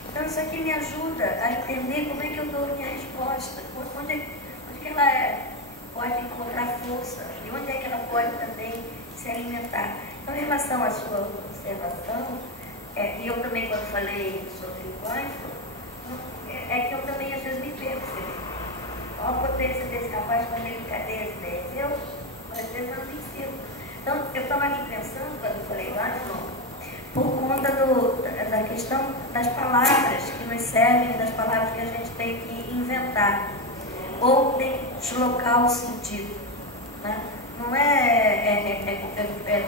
Então, isso aqui me ajuda a entender como é que eu dou a minha resposta, onde que ela pode encontrar força e onde é que ela pode também se alimentar. Então, em relação à sua observação, e eu também, quando falei sobre o quântico, é que eu também, às vezes, me percebo. Olha a potência desse rapaz com a delicadeza, né? Eu, às vezes, não ensino. Então, eu estava aqui pensando, quando eu falei lá, por conta da questão das palavras que nos servem, das palavras que a gente tem que inventar, ou tem que deslocar o sentido. Né? Não é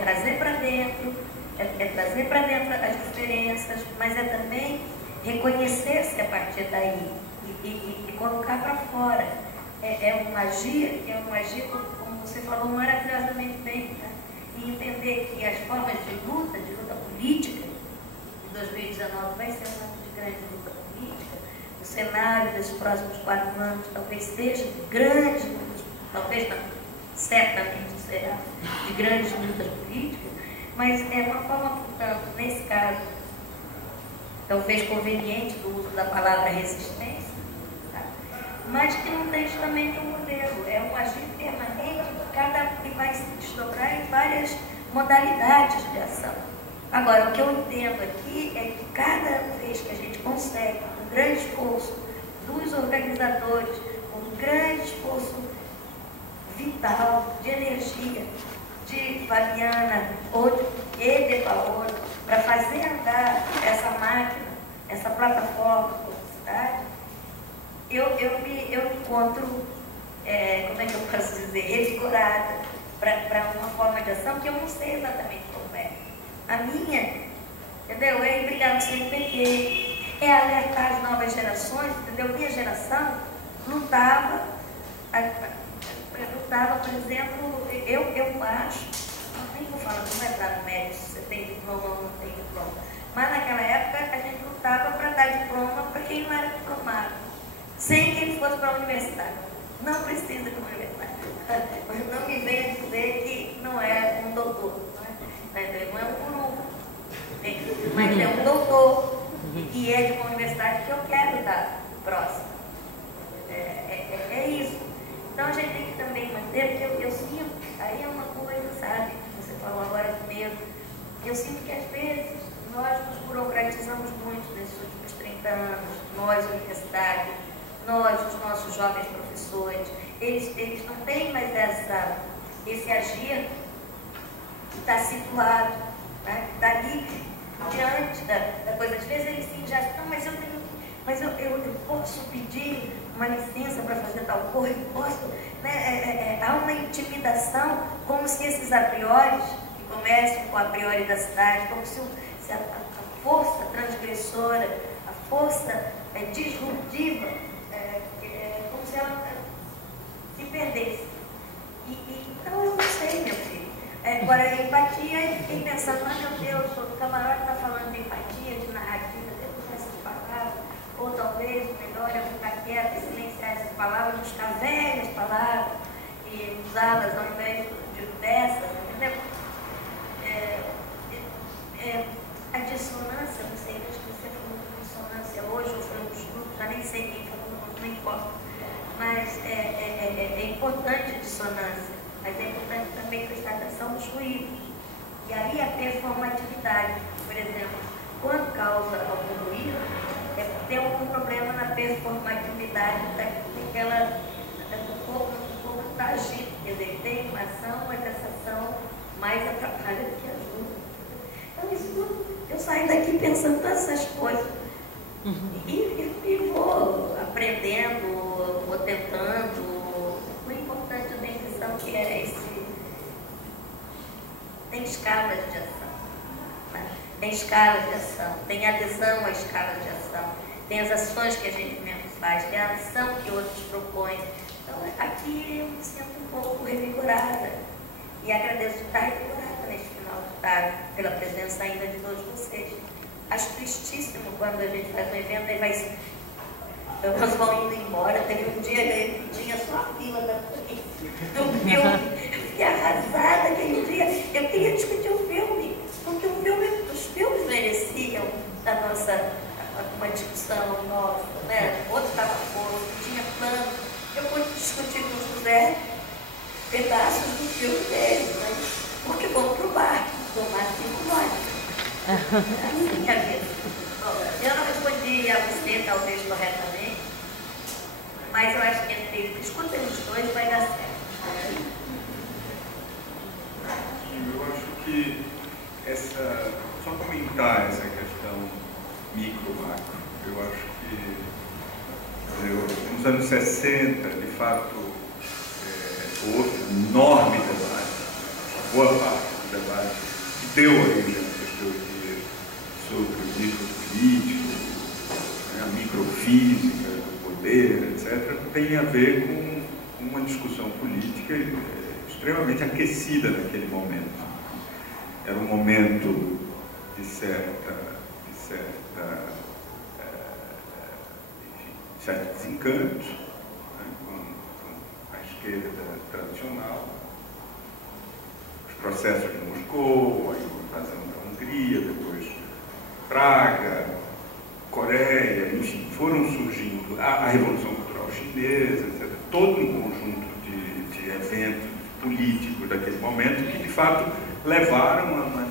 trazer para dentro, é trazer para dentro as diferenças, mas é também reconhecer-se a partir daí e colocar para fora. É uma agir, como você falou maravilhosamente bem, né? E entender que as formas de luta política, em 2019 vai ser um ano de grande luta política, o cenário desses próximos 4 anos talvez seja de grandes lutas, talvez não, certamente será de grandes lutas políticas, mas é uma forma, portanto, nesse caso, talvez conveniente do uso da palavra resistência, tá? Mas que não tem justamente um modelo, é um agir permanente que vai se desdobrar em várias modalidades de ação. Agora, o que eu entendo aqui é que cada vez que a gente consegue, com um grande esforço dos organizadores, um grande esforço vital, de energia, de Fabiana ou de Paola, para fazer andar essa máquina, essa plataforma de publicidade, eu me encontro, como é que eu posso dizer, revigorada para uma forma de ação que eu não sei exatamente como é. A minha, entendeu? É brigar no CNPq, é alertar as novas gerações, entendeu? Minha geração lutava, por exemplo, eu acho, nem vou falar, não vai entrar no mérito se você tem diploma ou não tem diploma, mas naquela época a gente lutava para dar diploma para quem não era diplomado, sem que ele fosse para a universidade. Não precisa de uma universidade. Mas não me venha dizer que não é um doutor. Não é um guru. Mas é um doutor. E é de uma universidade que eu quero estar próximo. É isso. Então a gente tem que também manter, porque eu sinto, aí é uma coisa, sabe? Você falou agora do medo. Eu sinto que às vezes nós nos burocratizamos muito nesses últimos 30 anos, nós, universidade, nós, os nossos jovens professores, eles não têm mais esse agir que está situado, né? Que está ali diante da coisa. Às vezes eles se engessam, não, mas eu posso pedir uma licença para fazer tal coisa, posso, né? Há uma intimidação, como se esses a priori, que começam com a priori da cidade, como se a força transgressora, a força disruptiva, como se ela se perdesse. Então eu não sei, meu filho. Agora, a empatia, eu fiquei pensando, meu Deus, o camarote está falando de empatia, de narrativa, depois essa palavra, ou talvez o melhor é ficar quieto e silenciar essas palavras, buscar velhas palavras e usá-las ao invés de dessas, entendeu? A dissonância, não sei, acho que você falou de dissonância hoje, ou foi um estudo, já nem sei quem falou, não importa. Mas é importante a dissonância, mas é importante também prestar atenção nos ruídos. E aí a performatividade, por exemplo, quando causa algum ruído, tem algum problema na performatividade do corpo está agindo. Quer dizer, tem uma ação, mas essa ação mais atrapalha do que ajuda. Então isso tudo, eu saio daqui pensando todas essas coisas. E vou aprendendo, vou tentando. O importante da intuição que tem escalas de ação. tem escalas de ação, tem adesão à escala de ação, tem as ações que a gente mesmo faz, tem a ação que outros propõem. Então, aqui eu me sinto um pouco revigorada e agradeço de estar revigorada neste final de tarde, pela presença ainda de todos vocês. Acho tristíssimo quando a gente faz um evento e vai... Nós vamos indo embora. Teve um dia que tinha só a fila do filme. Eu fiquei arrasada aquele dia. Eu queria discutir o filme, porque os filmes mereciam uma discussão nossa, né? Outro estava posto, tinha plano. Eu pude discutir com o José pedaços do filme dele, mas porque vamos para o bar, tomar 5 horas. Assim que a vida. Eu não respondi a você, talvez, corretamente, mas eu acho que entre escutem os dois vai dar certo. Eu acho que só comentar essa questão micro-macro, eu acho que nos anos 60, de fato, houve um enorme debate, boa parte do debate, que deu origem a essas teorias sobre o micropolítico, a microfísica do poder, etc., tem a ver com uma discussão política extremamente aquecida naquele momento. Era um momento de certo desencanto, né, com a esquerda tradicional, os processos de Moscou, a invasão da Hungria, depois Praga, Coreia, enfim, foram surgindo a Revolução Cultural Chinesa, etc., todo um conjunto de eventos políticos daquele momento que, de fato, levaram a uma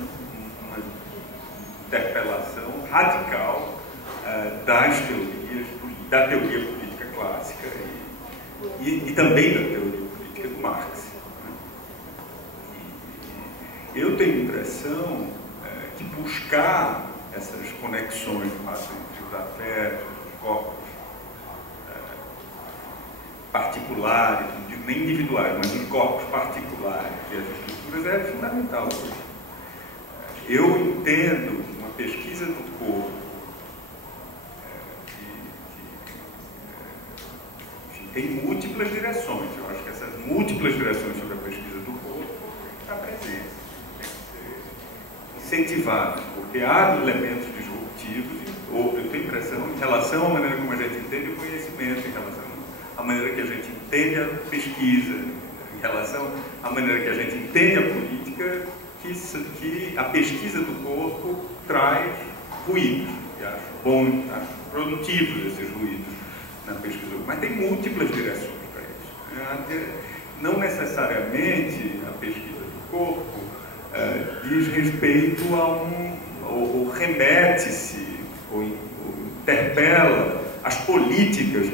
interpelação radical da teoria política clássica e também da teoria política do Marx. Eu tenho a impressão que buscar essas conexões entre os afetos, os corpos particulares, não digo nem individuais, mas os corpos particulares e as estruturas é fundamental. Eu entendo uma pesquisa do corpo que tem múltiplas direções. Eu acho que essas múltiplas direções sobre a pesquisa do corpo estão presentes, tem que ser incentivadas, porque há elementos disruptivos, ou eu tenho a impressão, em relação à maneira como a gente entende o conhecimento, em relação à maneira que a gente entende a pesquisa, em relação à maneira que a gente entende a política, que a pesquisa do corpo traz ruídos, e acho bom, acho produtivos esses ruídos na pesquisa do corpo, mas tem múltiplas direções para isso. Não necessariamente a pesquisa do corpo diz respeito ou remete-se, ou interpela as políticas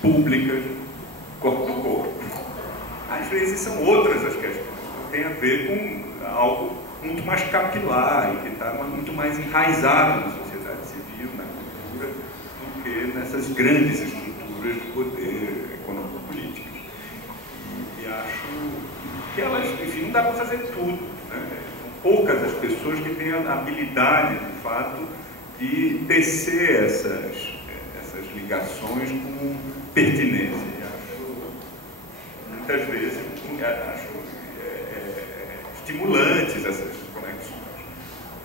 públicas do corpo. Às vezes são outras as questões, tem a ver com algo muito mais capilar e que está muito mais enraizado na sociedade civil, na cultura, do que nessas grandes estruturas de poder econômico-políticas. E acho que elas, enfim, não dá para fazer tudo, né? São poucas as pessoas que têm a habilidade, de fato, de tecer essas ligações com pertinência. E acho, muitas vezes, estimulantes essas conexões,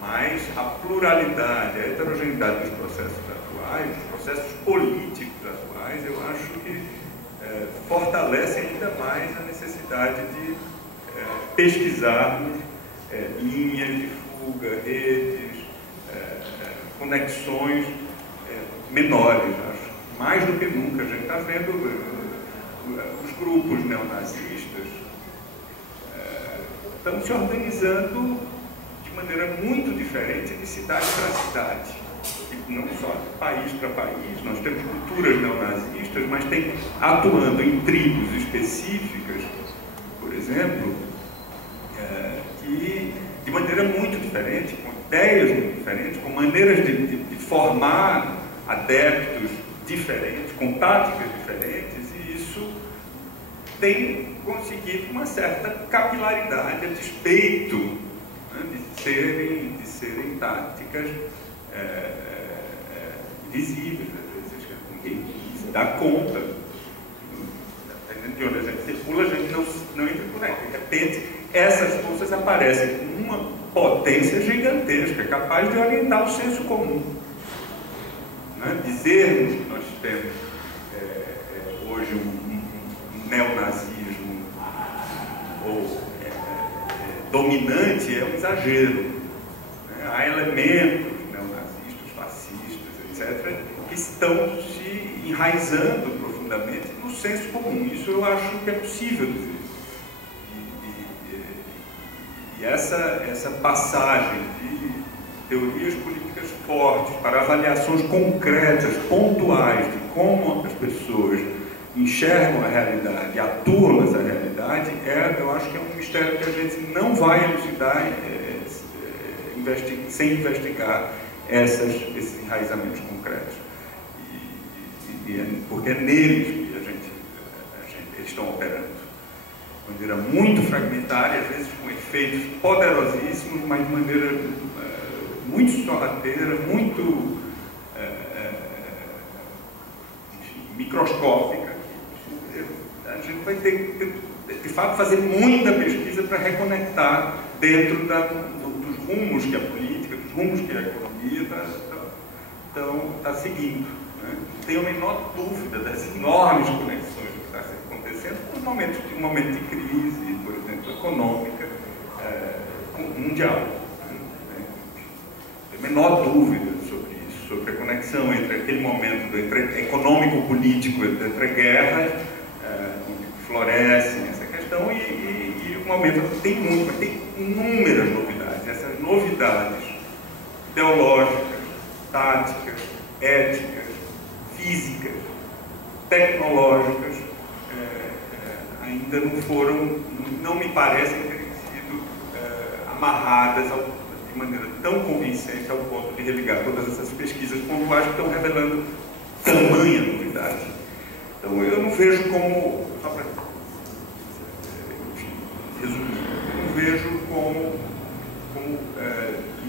mas a pluralidade, a heterogeneidade dos processos atuais, dos processos políticos atuais, eu acho que fortalece ainda mais a necessidade de pesquisarmos linhas de fuga, redes, conexões menores, acho. Mais do que nunca, a gente está vendo os grupos neonazistas estão se organizando de maneira muito diferente de cidade para cidade. E não só de país para país, nós temos culturas neonazistas, mas tem atuando em tribos específicas, por exemplo, que de maneira muito diferente, com ideias muito diferentes, com maneiras de formar adeptos diferentes, com táticas diferentes, e isso tem conseguido uma certa capilaridade a despeito, né, de serem táticas visíveis, às vezes ninguém se dá conta. Dependendo de onde a gente circula, a gente não entra por aí. De repente, essas forças aparecem com uma potência gigantesca, capaz de orientar o senso comum. Né? Dizermos que nós temos hoje um neonazismo ou dominante é um exagero. Né? Há elementos neonazistas, fascistas, etc., que estão se enraizando profundamente no senso comum. Isso eu acho que é possível dizer. E essa passagem de teorias políticas fortes para avaliações concretas, pontuais, de como as pessoas enxergam a realidade e atuam nessa realidade, eu acho que é um mistério que a gente não vai elucidar sem investigar esses enraizamentos concretos. Porque é neles que eles estão operando. De maneira muito fragmentária, às vezes com efeitos poderosíssimos, mas de maneira muito sorrateira, muito microscópica. A gente vai ter que, de fato, fazer muita pesquisa para reconectar dentro dos rumos que a política, dos rumos que a economia está seguindo. Né? Não tenho a menor dúvida das enormes conexões do que está acontecendo com um momento de crise, por exemplo, econômica, mundial. Né? Não tenho a menor dúvida sobre isso, sobre a conexão entre aquele momento econômico-político, entre guerras, onde floresce essa questão, e o momento tem inúmeras novidades. Essas novidades ideológicas, táticas, éticas, físicas, tecnológicas, ainda não me parecem terem sido amarradas de maneira tão convincente ao ponto de religar todas essas pesquisas pontuais que estão revelando tamanha novidade. Então eu não vejo como, só para resumir, eu não vejo como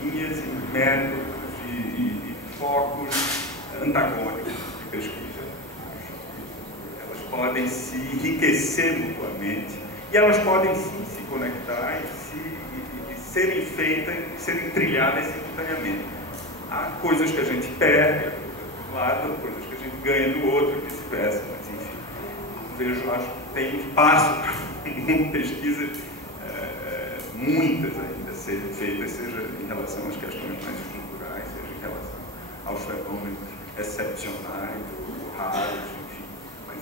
linhas e métodos e focos antagônicos de pesquisa. Elas podem se enriquecer mutuamente e elas podem sim se conectar e serem feitas, serem trilhadas simultaneamente. Há coisas que a gente perde do lado, coisas que a gente ganha do outro, vice-versa, mas enfim, acho que tem espaço para pesquisa, muitas ainda serem feitas, seja em relação às questões mais estruturais, seja em relação aos fenômenos excepcionais ou raros, enfim. Mas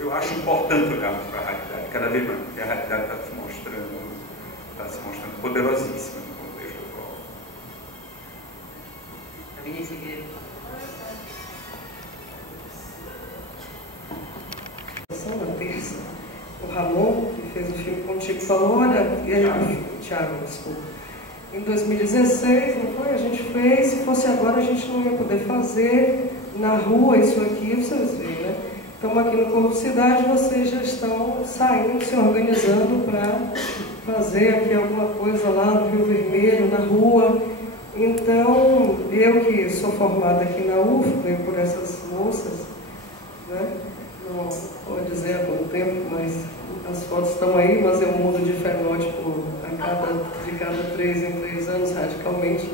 eu acho importante olharmos para a realidade cada vez mais, porque a realidade está se mostrando poderosíssima no contexto atual. Na terça, o Ramon, que fez o filme contigo, falou, olha, Thiago, desculpa. Em 2016, não foi? A gente fez, se fosse agora a gente não ia poder fazer na rua isso aqui, vocês veem, né? Estamos aqui no Corpo Cidade, vocês já estão saindo, se organizando para fazer aqui alguma coisa lá no Rio Vermelho, na rua. Então, eu que sou formada aqui na UFBA, por essas moças, né? Não vou dizer há quanto tempo, mas as fotos estão aí, mas eu mudo de fenótipo de cada 3 em 3 anos, radicalmente.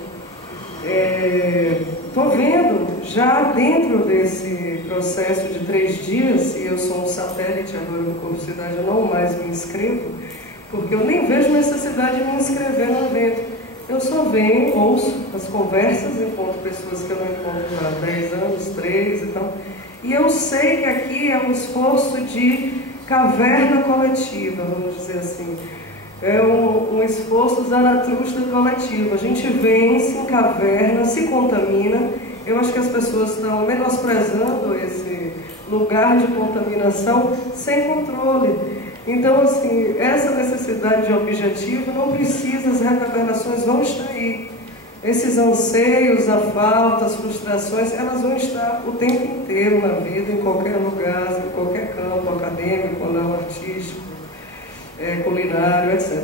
Estou vendo, já dentro desse processo de 3 dias, e eu sou um satélite agora no Corpo Cidade, eu não mais me inscrevo, porque eu nem vejo necessidade de me inscrever no evento. Eu só venho, ouço as conversas, encontro pessoas que eu não encontro há 10 anos, 3 e tal. E eu sei que aqui é um esforço de caverna coletiva, vamos dizer assim. É um esforço zaratrusta coletivo. A gente vem, se encaverna, se contamina. Eu acho que as pessoas estão menosprezando esse lugar de contaminação sem controle. Então, assim, essa necessidade de objetivo não precisa, as reverberações vão estar aí. Esses anseios, a falta, as frustrações, elas vão estar o tempo inteiro na vida, em qualquer lugar, em qualquer campo acadêmico, não artístico, culinário, etc.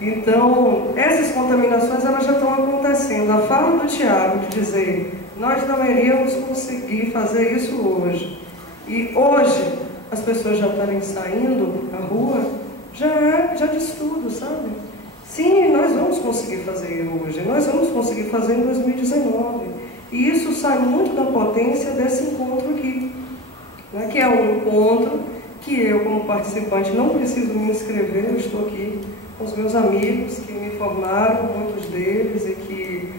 Então, essas contaminações elas já estão acontecendo. A fala do Tiago de dizer, nós não iríamos conseguir fazer isso hoje. E hoje, as pessoas já estarem saindo à rua, já diz tudo, sabe? Sim, nós vamos conseguir fazer hoje, nós vamos conseguir fazer em 2019. E isso sai muito da potência desse encontro aqui, né? Que é um encontro que eu, como participante, não preciso me inscrever, eu estou aqui com os meus amigos que me formaram, muitos deles, e que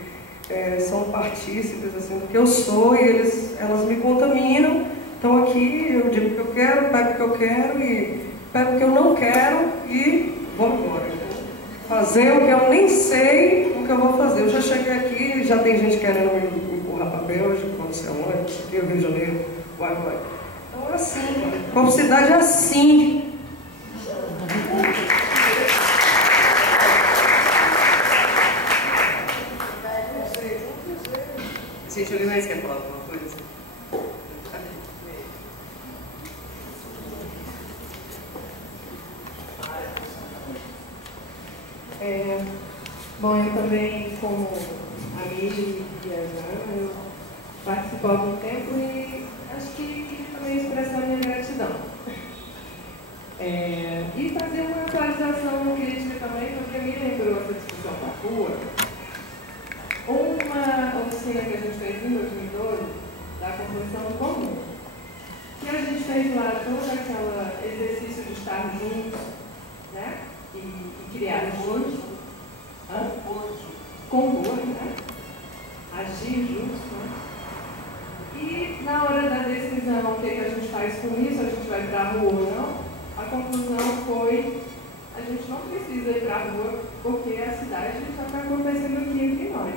são partícipes assim, do que eu sou, e elas me contaminam. Então aqui eu digo o que eu quero, pego o que eu quero e pego o que eu não quero e vamos embora. Fazer o que eu nem sei o que eu vou fazer. Eu já cheguei aqui, já tem gente querendo me empurrar para a Bélgica, não sei onde, aqui no Rio de Janeiro, vai. Então é assim, a publicidade é assim. Gente, alguém mais quer falar alguma coisa? Bom, eu também, como amiga e viajando, eu participo há algum tempo e acho que queria também expressar minha gratidão. E fazer uma atualização crítica também, porque me lembrou essa discussão da rua. Uma oficina que a gente fez em 2012, da composição comum, que a gente fez lá todo aquele exercício de estar juntos, né? E criar juntos, compor, né? Agir juntos, né? E na hora da decisão, o que a gente faz com isso, a gente vai para a rua ou não, a conclusão foi: a gente não precisa ir para a rua, porque a cidade já está acontecendo aqui entre nós.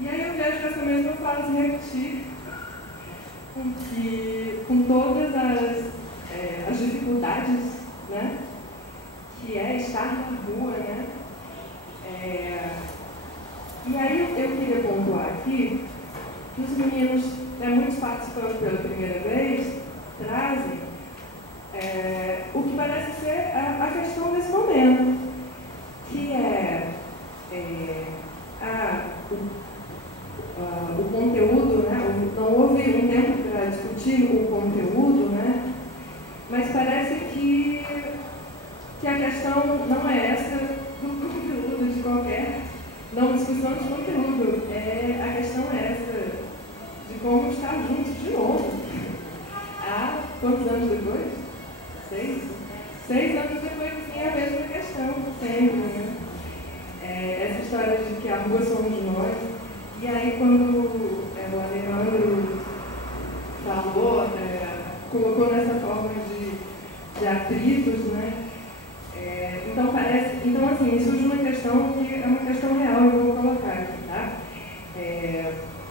E aí eu vejo que essa mesma frase repetir com todas as dificuldades, né? Que é estar na rua, né? E aí eu queria pontuar aqui que os meninos, muitos participantes pela primeira vez, trazem o que parece ser a questão desse momento, que o conteúdo, né? Não houve um tempo para discutir o conteúdo, né? Mas parece que a questão não é essa do conteúdo de qualquer, não discussão de conteúdo, a questão é essa de como estar juntos de novo. Há quantos anos depois? 6? 6 anos depois, sim, é a mesma questão, sempre, né? Essa história de que a rua somos nós. E aí, quando o Alejandro falou, colocou nessa forma de atritos, né? Então, assim, surge uma questão que é uma questão real, eu vou colocar aqui, tá?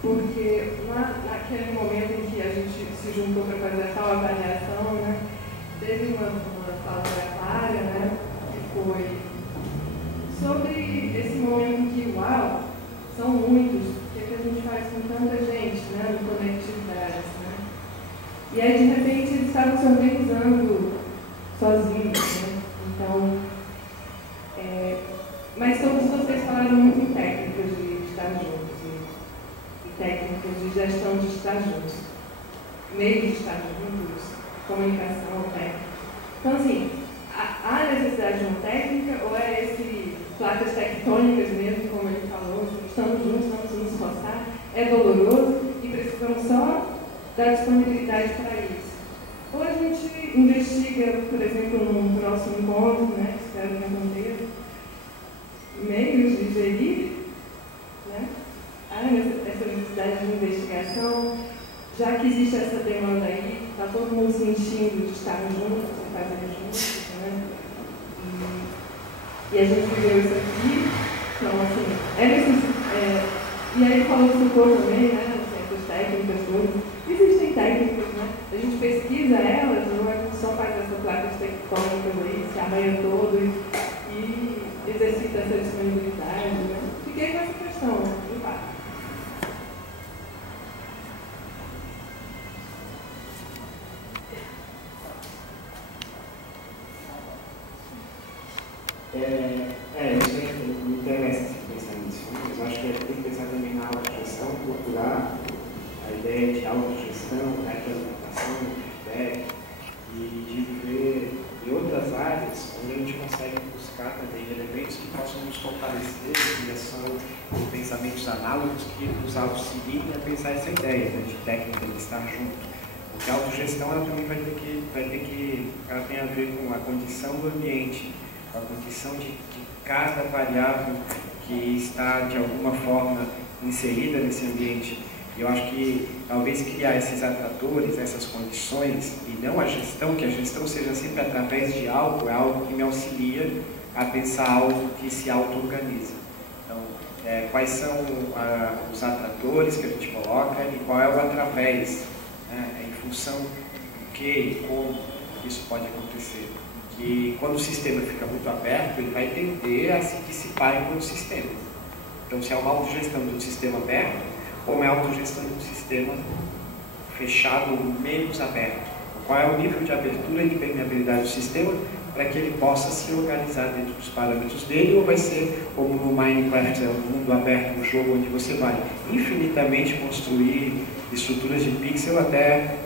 Porque naquele momento em que a gente se juntou para fazer a tal avaliação, né? Teve uma fala da Clara, né? Que foi sobre esse momento em que, uau, são muitos, o que a gente faz com tanta gente, né? No conectividades, né? E aí, de repente, eles estavam se organizando sozinhos, né? Então, mas todos vocês falaram muito em técnicas de estar juntos e técnicas de gestão de estar juntos, meios de estar juntos, comunicação, técnica. Então, assim, há necessidade de uma técnica ou é esse placas tectônicas mesmo, como ele falou, estamos juntos, vamos nos forçar, é doloroso e precisamos só da disponibilidade para isso. Ou a gente investiga, por exemplo, no próximo encontro, né, que espero que aconteça, meios de gerir, né? Há essa necessidade de investigação, já que existe essa demanda aí, está todo mundo sentindo de estar juntos, de fazer juntos, né? E a gente viveu isso aqui, então, assim, e aí ele falou do Foucault também, né? Essas técnicas todas. Existem técnicas, né? A gente pesquisa elas, não é só faz essa placa tectônica aí, se arranha todo e exercita essa disponibilidade, né? Fiquei com essa questão, né? De fato. Isso me interessa pensar nisso, mas eu acho que tem que pensar também na autogestão, procurar a ideia de autogestão, retroalimentação, feedback, e de viver em outras áreas onde a gente consegue buscar também elementos que possam nos fortalecer em direção de pensamentos análogos que nos auxiliem a pensar essa ideia, né, de técnica de estar junto. Porque a autogestão ela também ela tem a ver com a condição do ambiente, com a condição de cada variável que está de alguma forma inserida nesse ambiente. E eu acho que talvez criar esses atratores, essas condições, e não a gestão, que a gestão seja sempre através de algo, é algo que me auxilia a pensar algo que se auto-organiza. Então, quais são os atratores que a gente coloca e qual é o através, né, em função do que e como isso pode acontecer. Que quando o sistema fica muito aberto, ele vai tender a se dissipar enquanto sistema. Então, se é uma autogestão de um sistema aberto, ou uma autogestão de um sistema fechado ou menos aberto. Qual é o nível de abertura e de permeabilidade do sistema para que ele possa se organizar dentro dos parâmetros dele, ou vai ser como no Minecraft, é um mundo aberto, um jogo onde você vai infinitamente construir estruturas de pixel até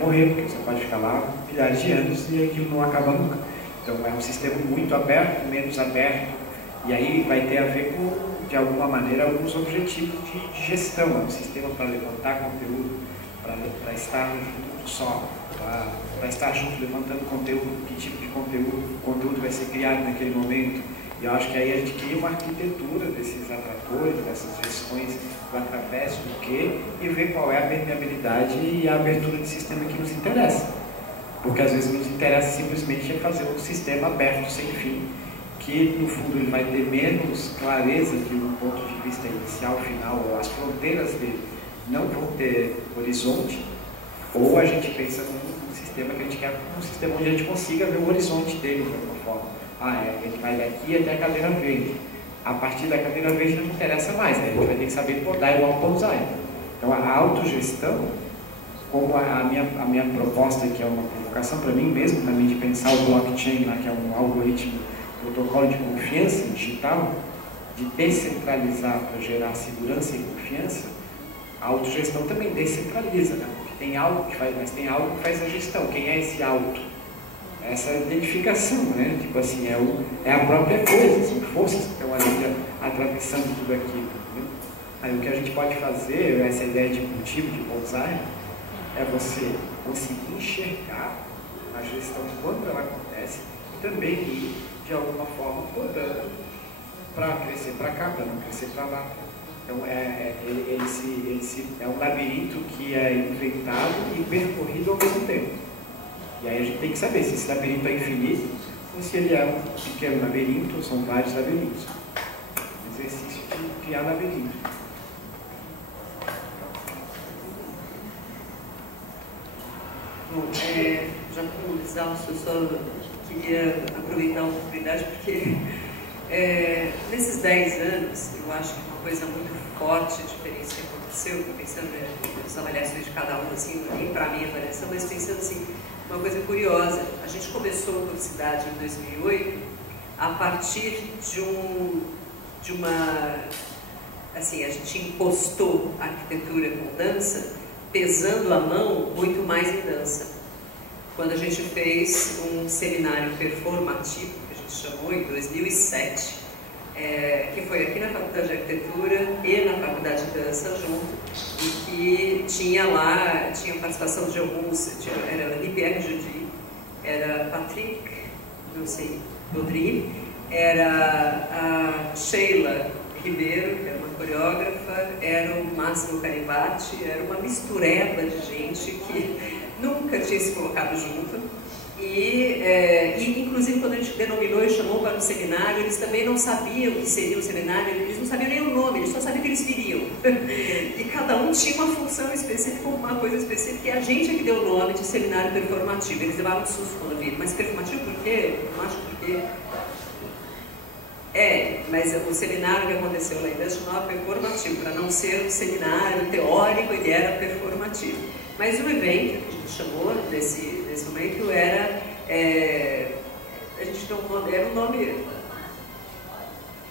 morrer, porque você pode ficar lá milhares de anos e aquilo não acaba nunca. Então é um sistema muito aberto, menos aberto, e aí vai ter a ver com, de alguma maneira, alguns objetivos de gestão. É um sistema para levantar conteúdo, para estar junto só, para estar junto levantando conteúdo, que tipo de conteúdo vai ser criado naquele momento. E eu acho que aí a gente cria uma arquitetura desses atratores, dessas gestões através do quê, e ver qual é a permeabilidade e a abertura de sistema que nos interessa. Porque às vezes nos interessa simplesmente fazer um sistema aberto, sem fim, que no fundo ele vai ter menos clareza de um ponto de vista inicial, final, ou as fronteiras dele não vão ter horizonte, ou a gente pensa num sistema que a gente quer, um sistema onde a gente consiga ver o horizonte dele de alguma forma. Ele vai daqui até a cadeira verde. A partir da cadeira verde não interessa mais, né? A gente vai ter que saber podar igual pousar. Então a autogestão, como a minha proposta, que é uma provocação para mim mesmo, também de pensar o blockchain, lá, que é um algoritmo, protocolo de confiança digital, de descentralizar para gerar segurança e confiança, a autogestão também descentraliza, né? Porque tem algo que faz, mas tem algo que faz a gestão. Quem é esse auto? Essa identificação, né? Tipo assim, é a própria coisa, são forças que estão ali atravessando tudo aquilo. Né? Aí o que a gente pode fazer, essa ideia de cultivo, de bonsai, é você conseguir enxergar a gestão quando ela acontece e também ir, de alguma forma, podando para crescer para cá, para não crescer para lá. Então, é um labirinto que é inventado e percorrido ao mesmo tempo. E aí a gente tem que saber se esse labirinto é infinito ou se ele é um pequeno labirinto, ou são vários labirintos. Exercício de criar labirinto. Bom, já como exausto, eu só queria aproveitar a oportunidade porque nesses 10 anos eu acho que uma coisa muito forte, diferente que aconteceu, pensando nas avaliações de cada um, assim, nem para mim a avaliação, mas pensando assim, uma coisa curiosa, a gente começou a Publicidade em 2008 a partir de uma, assim, a gente impostou a arquitetura com dança, pesando a mão muito mais em dança. Quando a gente fez um seminário performativo, que a gente chamou em 2007, que foi aqui na Faculdade de Arquitetura e na Faculdade de Dança junto, e que tinha participação de alguns, era Libier Judy, era Patrick, não sei, Dodri, era a Sheila Ribeiro, que era uma coreógrafa, era o Máximo Caribati, era uma mistureba de gente que nunca tinha se colocado junto. E inclusive quando a gente denominou e chamou para um seminário, eles também não sabiam o que seria um seminário, eles não sabiam nem o nome, eles só sabiam que eles viriam. E cada um tinha uma função específica, uma coisa específica, e a gente é que deu o nome de seminário performativo. Eles levaram um susto quando viram, mas performativo por quê? Não acho por quê. Mas o seminário que aconteceu lá ainda chamava performativo, para não ser um seminário teórico, ele era performativo. Mas o evento que a gente chamou nesse momento era, a gente deu um nome, era um nome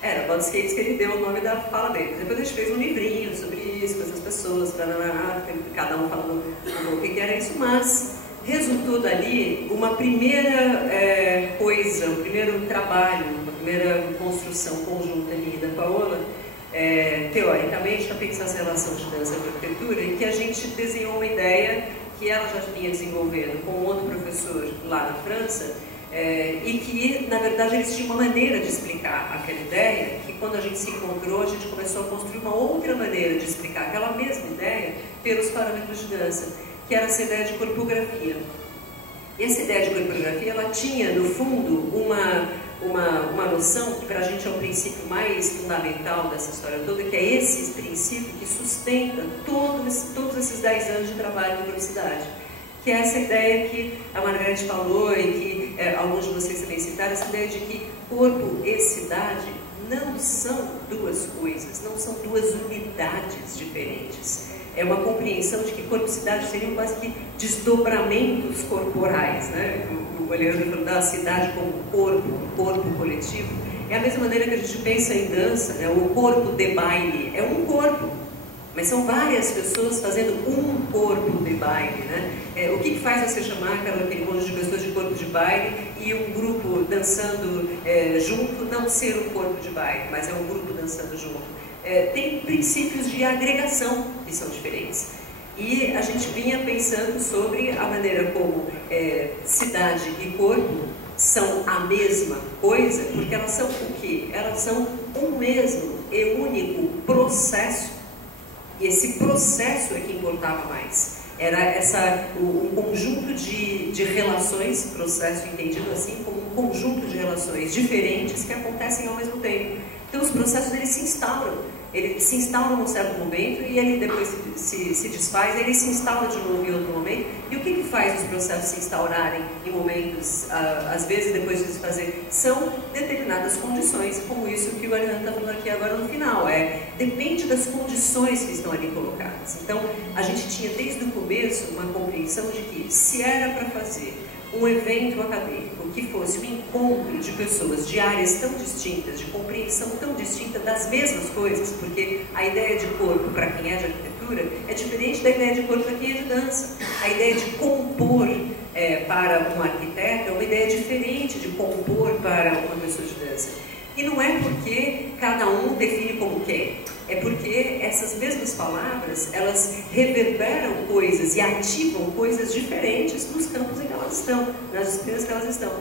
Era Bodyscapes que ele deu o nome da fala dele. Depois a gente fez um livrinho sobre isso, com essas pessoas, cada um falando o que era isso, mas resultou dali uma primeira coisa, um primeiro trabalho, uma primeira construção conjunta ali da Paola, teoricamente, para pensar essa relação de dança e arquitetura, em que a gente desenhou uma ideia que ela já vinha desenvolvendo com outro professor lá na França, e que, na verdade, eles tinham uma maneira de explicar aquela ideia, que quando a gente se encontrou, a gente começou a construir uma outra maneira de explicar aquela mesma ideia pelos parâmetros de dança, que era essa ideia de corpografia. E essa ideia de corpografia, ela tinha, no fundo, uma noção que para a gente é o princípio mais fundamental dessa história toda, que é esse princípio que sustenta todos esses 10 anos de trabalho de publicidade. Que é essa ideia que a Margarete falou e que alguns de vocês também citaram, essa ideia de que corpo e cidade não são duas coisas, não são duas unidades diferentes. É uma compreensão de que corpo e cidade seriam quase que desdobramentos corporais, né? O Alejandro falou da cidade como corpo, um corpo coletivo. É a mesma maneira que a gente pensa em dança, né? O corpo de baile é um corpo, mas são várias pessoas fazendo um corpo de baile, né? O que faz você chamar aquele monte de pessoas de corpo de baile e um grupo dançando junto não ser um corpo de baile, mas é um grupo dançando junto? Tem princípios de agregação que são diferentes. E a gente vinha pensando sobre a maneira como cidade e corpo são a mesma coisa, porque elas são o quê? Elas são um mesmo e único processo. E esse processo é que importava mais. Era um conjunto de relações, processo entendido assim, como um conjunto de relações diferentes que acontecem ao mesmo tempo. Então os processos eles se instauram num certo momento e ele depois se desfaz, ele se instaura de novo em outro momento. E o que faz os processos se instaurarem em momentos, às vezes depois de desfazer? São determinadas condições, como isso que o Alejandro está falando aqui agora no final. Depende das condições que estão ali colocadas. Então, a gente tinha desde o começo uma compreensão de que se era para fazer um evento acadêmico que fosse um encontro de pessoas de áreas tão distintas, de compreensão tão distinta das mesmas coisas, porque a ideia de corpo para quem é de arquitetura é diferente da ideia de corpo para quem é de dança. A ideia de compor para um arquiteto é uma ideia diferente de compor para uma pessoa de dança. E não é porque cada um define como quer, é porque essas mesmas palavras, elas reverberam coisas e ativam coisas diferentes nos campos em que elas estão, nas disciplinas que elas estão.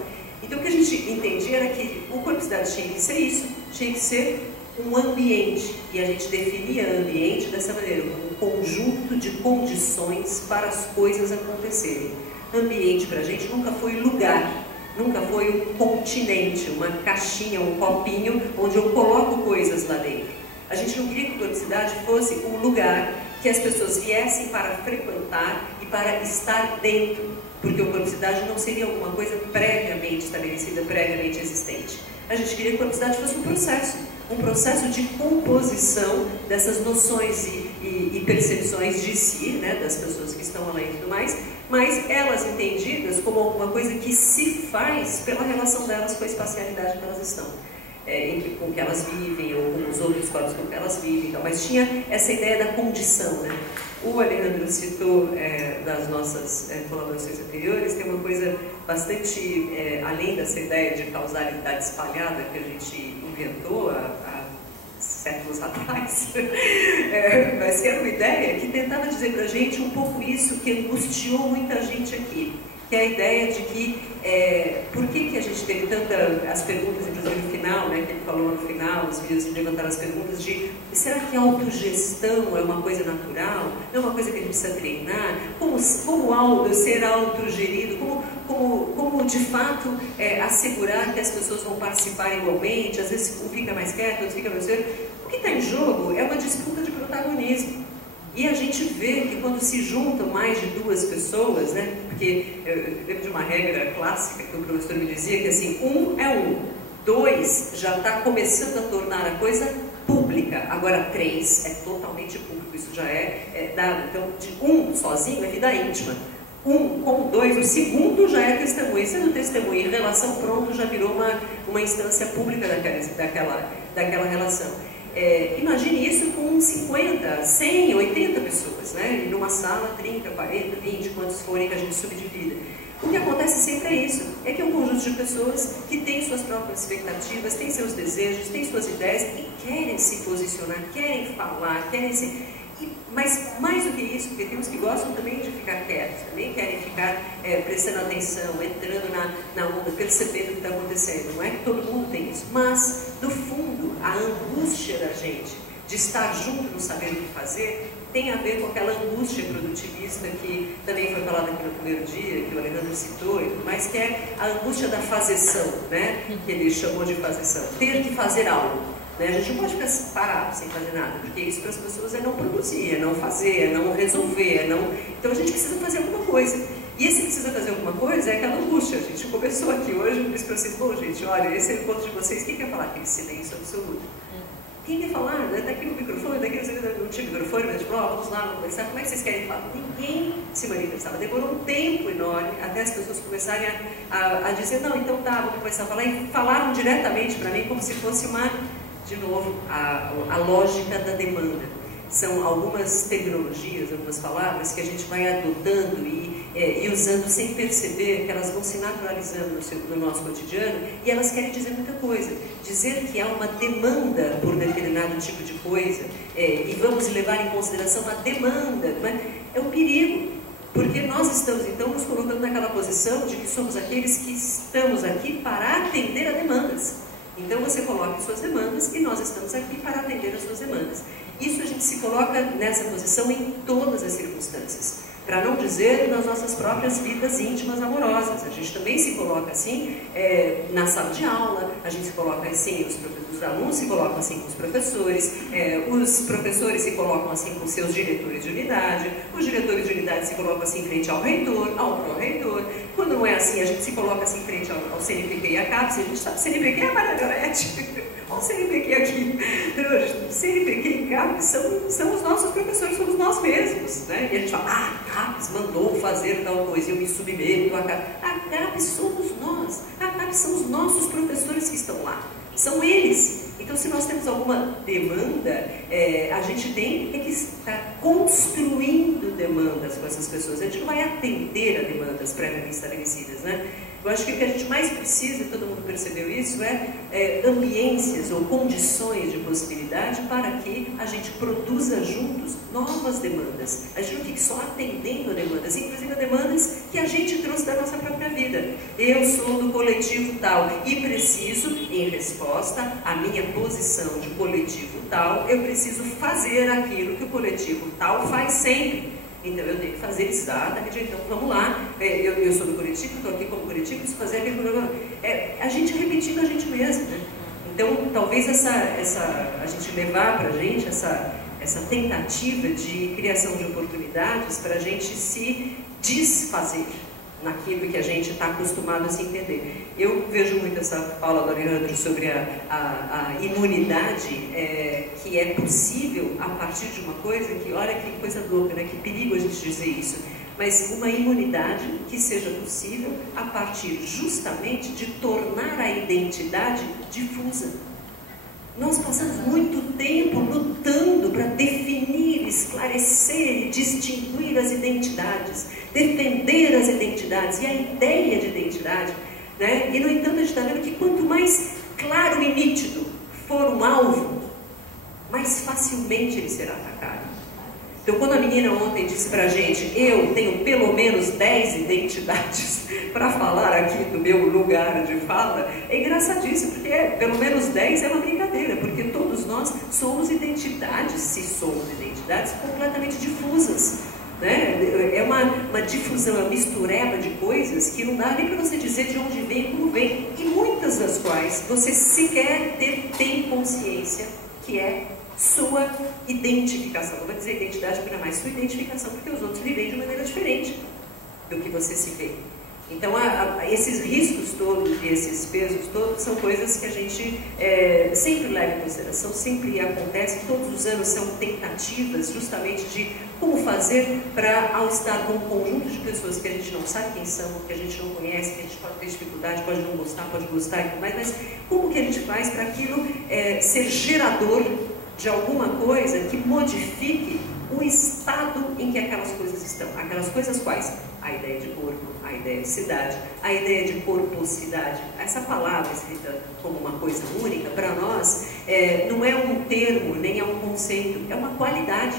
Então o que a gente entendia era que o corpo de cidade tinha que ser isso, tinha que ser um ambiente, e a gente definia ambiente dessa maneira, um conjunto de condições para as coisas acontecerem. Ambiente para a gente nunca foi lugar. Nunca foi um continente, uma caixinha, um copinho onde eu coloco coisas lá dentro. A gente não queria que o corpo de cidade fosse um lugar que as pessoas viessem para frequentar e para estar dentro, porque o corpo de cidade não seria alguma coisa previamente estabelecida, previamente existente. A gente queria que o corpo de cidade fosse um processo de composição dessas noções e percepções de si, né, das pessoas que estão lá e tudo mais, mas elas entendidas como alguma coisa que se faz pela relação delas com a espacialidade que elas estão, com que elas vivem, ou com os outros corpos com que elas vivem. Então, mas tinha essa ideia da condição, né? O Alejandro citou das nossas colaborações anteriores, tem uma coisa bastante, além dessa ideia de causalidade espalhada que a gente inventou há séculos atrás, mas que era uma ideia que tentava dizer para a gente um pouco isso que angustiou muita gente aqui, que é a ideia de que, por que a gente teve as perguntas, inclusive no final, né, que ele falou no final, os vídeos levantaram as perguntas de, será que a autogestão é uma coisa natural? Não é uma coisa que a gente precisa treinar? Como ser autogerido? Como de fato assegurar que as pessoas vão participar igualmente? Às vezes um fica mais quieto, outro fica mais quieto. O que está em jogo é uma disputa de protagonismo. E a gente vê que quando se juntam mais de duas pessoas, né, porque eu lembro de uma regra clássica que o professor me dizia, que assim, 1 é 1, 2 já está começando a tornar a coisa pública, agora 3 é totalmente público, isso já é dado. Então, de 1 sozinho é vida íntima. como dois, o segundo já é testemunha. Sendo testemunha em relação, pronto, já virou uma instância pública daquela relação. Imagine isso com 50, 100, 80 pessoas, né? E numa sala, 30, 40, 20, quantos forem que a gente subdivida. O que acontece sempre é isso, é que é um conjunto de pessoas que têm suas próprias expectativas, têm seus desejos, têm suas ideias e querem se posicionar, querem falar, querem se... Mas mais do que isso, porque tem uns que gostam também de ficar quietos, também querem ficar prestando atenção, entrando na onda, percebendo o que está acontecendo. Não é que todo mundo tem isso, mas, no fundo, a angústia da gente de estar junto, não saber o que fazer, tem a ver com aquela angústia produtivista que também foi falada aqui no primeiro dia, que o Alejandro citou, mas que é a angústia da fazeção, né? Que ele chamou de fazeção, ter que fazer algo. Né? A gente não pode ficar parado sem fazer nada, porque isso para as pessoas é não produzir, é não fazer, é não resolver, é não... Então a gente precisa fazer alguma coisa. E esse precisa fazer alguma coisa é aquela angústia. A gente começou aqui hoje, eu disse para vocês, bom gente, olha, esse é o encontro de vocês, quem quer falar? Aquele silêncio absoluto. Quem quer falar? Está aqui no microfone, daqui não tinha microfone, mas tipo, vamos lá, vamos conversar, como é que vocês querem falar? Ninguém se manifestava. Demorou um tempo enorme até as pessoas começarem a dizer, não, então tá, vamos começar a falar. E falaram diretamente para mim como se fosse de novo, a lógica da demanda. São algumas terminologias, algumas palavras que a gente vai adotando e usando sem perceber, que elas vão se naturalizando no nosso cotidiano, e elas querem dizer muita coisa. Dizer que há uma demanda por determinado tipo de coisa, e vamos levar em consideração a demanda, não é um perigo, porque nós estamos então nos colocando naquela posição de que somos aqueles que estamos aqui para atender a demandas. Então você coloca suas demandas e nós estamos aqui para atender as suas demandas. Isso a gente se coloca nessa posição em todas as circunstâncias. Para não dizer nas nossas próprias vidas íntimas amorosas. A gente também se coloca assim na sala de aula, a gente se coloca assim, os alunos se colocam assim com os professores se colocam assim com seus diretores de unidade, os diretores de unidade se colocam assim em frente ao reitor, ao pró-reitor. Quando não é assim, a gente se coloca assim em frente ao CNPq e à CAPES, a gente sabe que o CNPq é a Maria Gorete. Olha o CNPq aqui. CNPq e CAPES são os nossos professores, somos nós mesmos. Né? E a gente fala, a CAPES mandou fazer tal coisa, eu me submeto a CAPES. A CAPES somos nós. A CAPES são os nossos professores que estão lá. São eles. Então, se nós temos alguma demanda, a gente tem que estar construindo demandas com essas pessoas. A gente não vai atender a demandas previamente estabelecidas, né? Eu acho que o que a gente mais precisa, e todo mundo percebeu isso, ambiências ou condições de possibilidade para que a gente produza juntos novas demandas. A gente não fique só atendendo a demandas, inclusive a demandas que a gente trouxe da nossa própria vida. Eu sou do coletivo tal e preciso, em resposta à minha posição de coletivo tal, eu preciso fazer aquilo que o coletivo tal faz sempre. Então eu tenho que fazer isso, então vamos lá, eu sou do coletivo, estou aqui como coletivo, preciso fazer aquele programa. A gente repetindo a gente mesmo, né? Então talvez a gente levar para a gente essa tentativa de criação de oportunidades para a gente se desfazer naquilo que a gente está acostumado a se entender. Eu vejo muito essa fala do Alejandro sobre a imunidade que é possível a partir de uma coisa que, olha que coisa louca, né? Que perigo a gente dizer isso, mas uma imunidade que seja possível a partir justamente de tornar a identidade difusa. Nós passamos muito tempo lutando para definir, esclarecer e distinguir as identidades, defender as identidades e a ideia de identidade, né? E, no entanto, a gente está vendo que quanto mais claro e nítido for um alvo, mais facilmente ele será atacado. Então, quando a menina ontem disse para a gente, eu tenho pelo menos 10 identidades para falar aqui do meu lugar de fala, é engraçadíssimo, porque pelo menos 10 é uma brincadeira, porque todos nós somos identidades, se somos identidades, completamente difusas. Né? É uma difusão, é uma mistureba de coisas que não dá nem para você dizer de onde vem e como vem, e muitas das quais você sequer tem consciência que é sua identificação. Não vou dizer identidade, porque não é mais sua identificação, porque os outros lhe veem de maneira diferente do que você se vê. Então, esses riscos todos e esses pesos todos são coisas que a gente sempre leva em consideração, sempre acontece, todos os anos são tentativas justamente de Como fazer para, ao estar com um conjunto de pessoas que a gente não sabe quem são, que a gente não conhece, que a gente pode ter dificuldade, pode não gostar, pode gostar e tudo mais, mas como que a gente faz para aquilo ser gerador de alguma coisa que modifique o estado em que aquelas coisas estão? Aquelas coisas quais? A ideia de corpo, a ideia de cidade, a ideia de corposidade. Essa palavra escrita como uma coisa única, para nós, não é um termo, nem é um conceito, é uma qualidade.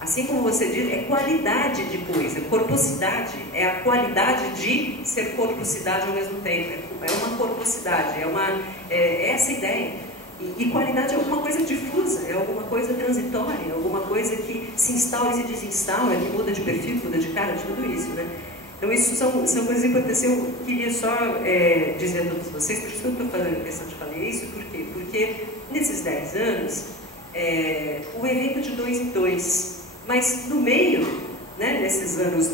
Assim como você diz, é qualidade de coisa. Corposidade é a qualidade de ser corposidade ao mesmo tempo. É uma corposidade, é essa ideia. E qualidade é alguma coisa difusa, é alguma coisa transitória, é alguma coisa que se instaura e se desinstaura, que muda de perfil, muda de cara, de tudo isso, né? Então isso são coisas importantes. Eu queria só dizer a todos vocês, por isso que eu estou fazendo questão de falar isso, por quê? Porque nesses 10 anos, o evento de 2 em 2, mas no meio, né, nesses anos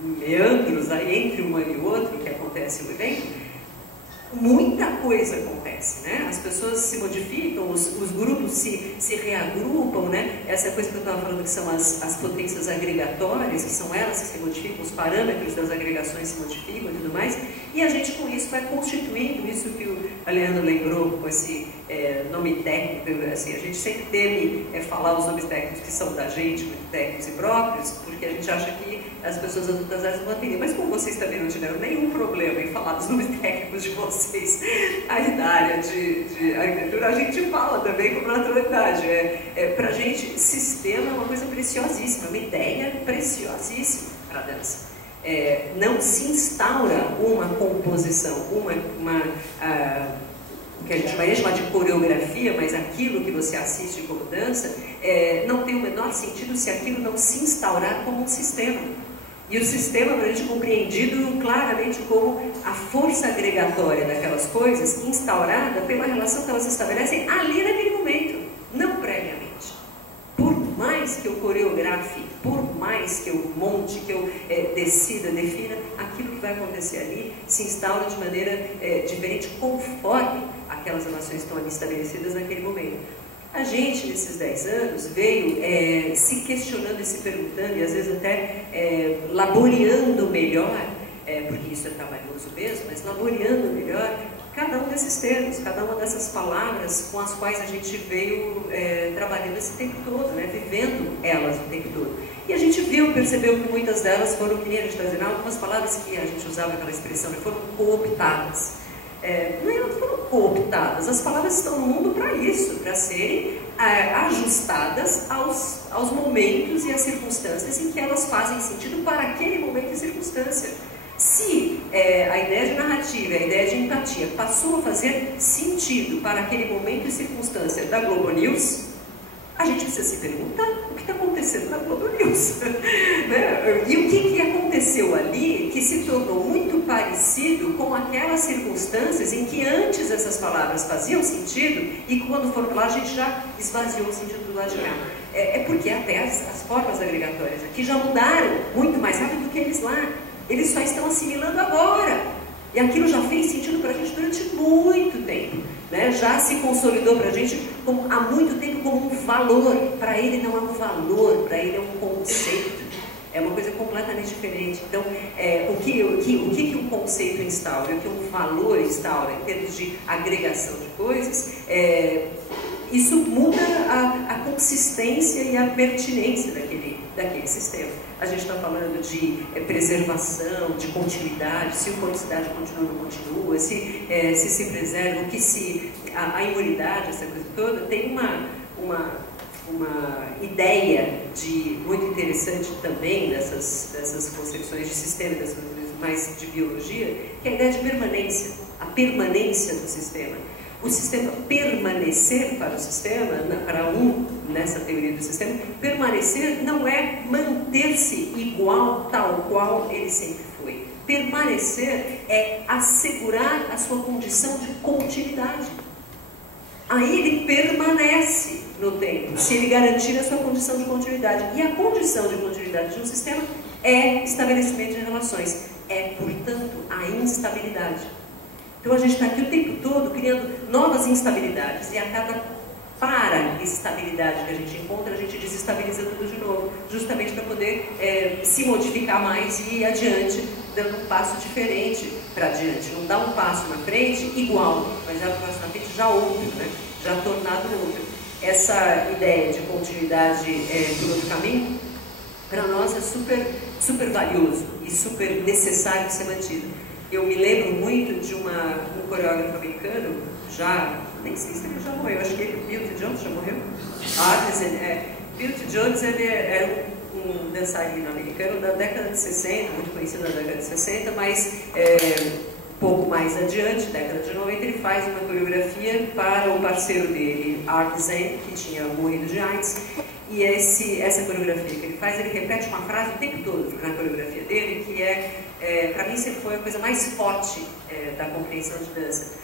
meandros, aí entre um ano e outro, que acontece o evento, muita coisa acontece, né? As pessoas se modificam, os grupos se reagrupam, né? Essa coisa que eu estava falando que são as potências agregatórias, que são elas que se modificam, os parâmetros das agregações se modificam e tudo mais, e a gente com isso vai constituindo isso que o Leandro lembrou com esse nome técnico, assim, a gente sempre teme falar os nomes técnicos que são da gente, muito técnicos e próprios, porque a gente acha que as pessoas adultas não atendem, mas como vocês também não tiveram nenhum problema em falar dos nomes técnicos de vocês aí da área de arquitetura, a gente fala também com naturalidade. Pra gente, sistema é uma coisa preciosíssima, uma ideia preciosíssima para a dança. Não se instaura uma composição, que a gente vai chamar de coreografia, mas aquilo que você assiste como dança, não tem o menor sentido se aquilo não se instaurar como um sistema. E o sistema, para a gente, compreendido claramente como a força agregatória daquelas coisas, instaurada pela relação que elas estabelecem ali naquele momento, não previamente. Por mais que eu coreografe, por mais que eu monte, que eu decida, defina, aquilo que vai acontecer ali se instaura de maneira diferente, conforme aquelas relações estão ali estabelecidas naquele momento. A gente, nesses 10 anos, veio se questionando e se perguntando, e às vezes até laboreando melhor, porque isso é trabalhoso mesmo, mas laboreando melhor cada um desses termos, cada uma dessas palavras com as quais a gente veio trabalhando esse tempo todo, né, vivendo elas o tempo todo. E a gente percebeu que muitas delas foram, que nem a gente está dizendo, algumas palavras que a gente usava aquela expressão, foram cooptadas. Não foram cooptadas, as palavras estão no mundo para isso, para serem ajustadas aos momentos e às circunstâncias em que elas fazem sentido para aquele momento e circunstância. Se a ideia de narrativa, a ideia de empatia passou a fazer sentido para aquele momento e circunstância da Globo News, a gente precisa se perguntar o que está acontecendo na Globo News. Né? E o que aconteceu ali que se tornou muito parecido com aquelas circunstâncias em que antes essas palavras faziam sentido e quando foram lá a gente já esvaziou o sentido do lado de cá. Porque até as formas agregatórias aqui já mudaram muito mais rápido do que eles lá. Eles só estão assimilando agora. E aquilo já fez sentido para a gente durante muito tempo. Né? Já se consolidou para a gente há muito tempo como um valor. Para ele não é um valor, para ele é um conceito. É uma coisa completamente diferente. Então, o que um conceito instaura, o que um valor instaura em termos de agregação de coisas, isso muda a consistência e a pertinência daquele sistema. A gente está falando de preservação, de continuidade, se a continuidade continua ou não continua, se preserva, o que a imunidade, essa coisa toda, tem uma ideia muito interessante também dessas concepções de sistema, dessas coisas mais de biologia, que é a ideia de permanência, a permanência do sistema. O sistema permanecer para o sistema, nessa teoria do sistema, permanecer não é manter-se igual, tal qual ele sempre foi. Permanecer é assegurar a sua condição de continuidade. Aí ele permanece no tempo, se ele garantir a sua condição de continuidade. E a condição de continuidade de um sistema é estabelecimento de relações, portanto, a instabilidade. Então a gente está aqui o tempo todo criando novas instabilidades e a cada para essa estabilidade que a gente encontra, a gente desestabiliza tudo de novo, justamente para poder se modificar mais e ir adiante, dando um passo diferente para adiante. Não dá um passo na frente igual, mas é um passo na frente já outro, né? Já tornado outro. Essa ideia de continuidade por outro caminho, para nós é super, super valioso e super necessário de ser mantido. Eu me lembro muito de um coreógrafo americano, nem sei se ele já morreu, acho que Bill T. Jones já morreu. Bill T. Jones era um dançarino americano da década de 60, muito conhecido na década de 60, mas um pouco mais adiante, década de 90, ele faz uma coreografia para o parceiro dele, Art Zen, que tinha morrido de AIDS, e essa coreografia que ele faz, ele repete uma frase o tempo todo na coreografia dele, que para mim sempre foi a coisa mais forte da compreensão de dança.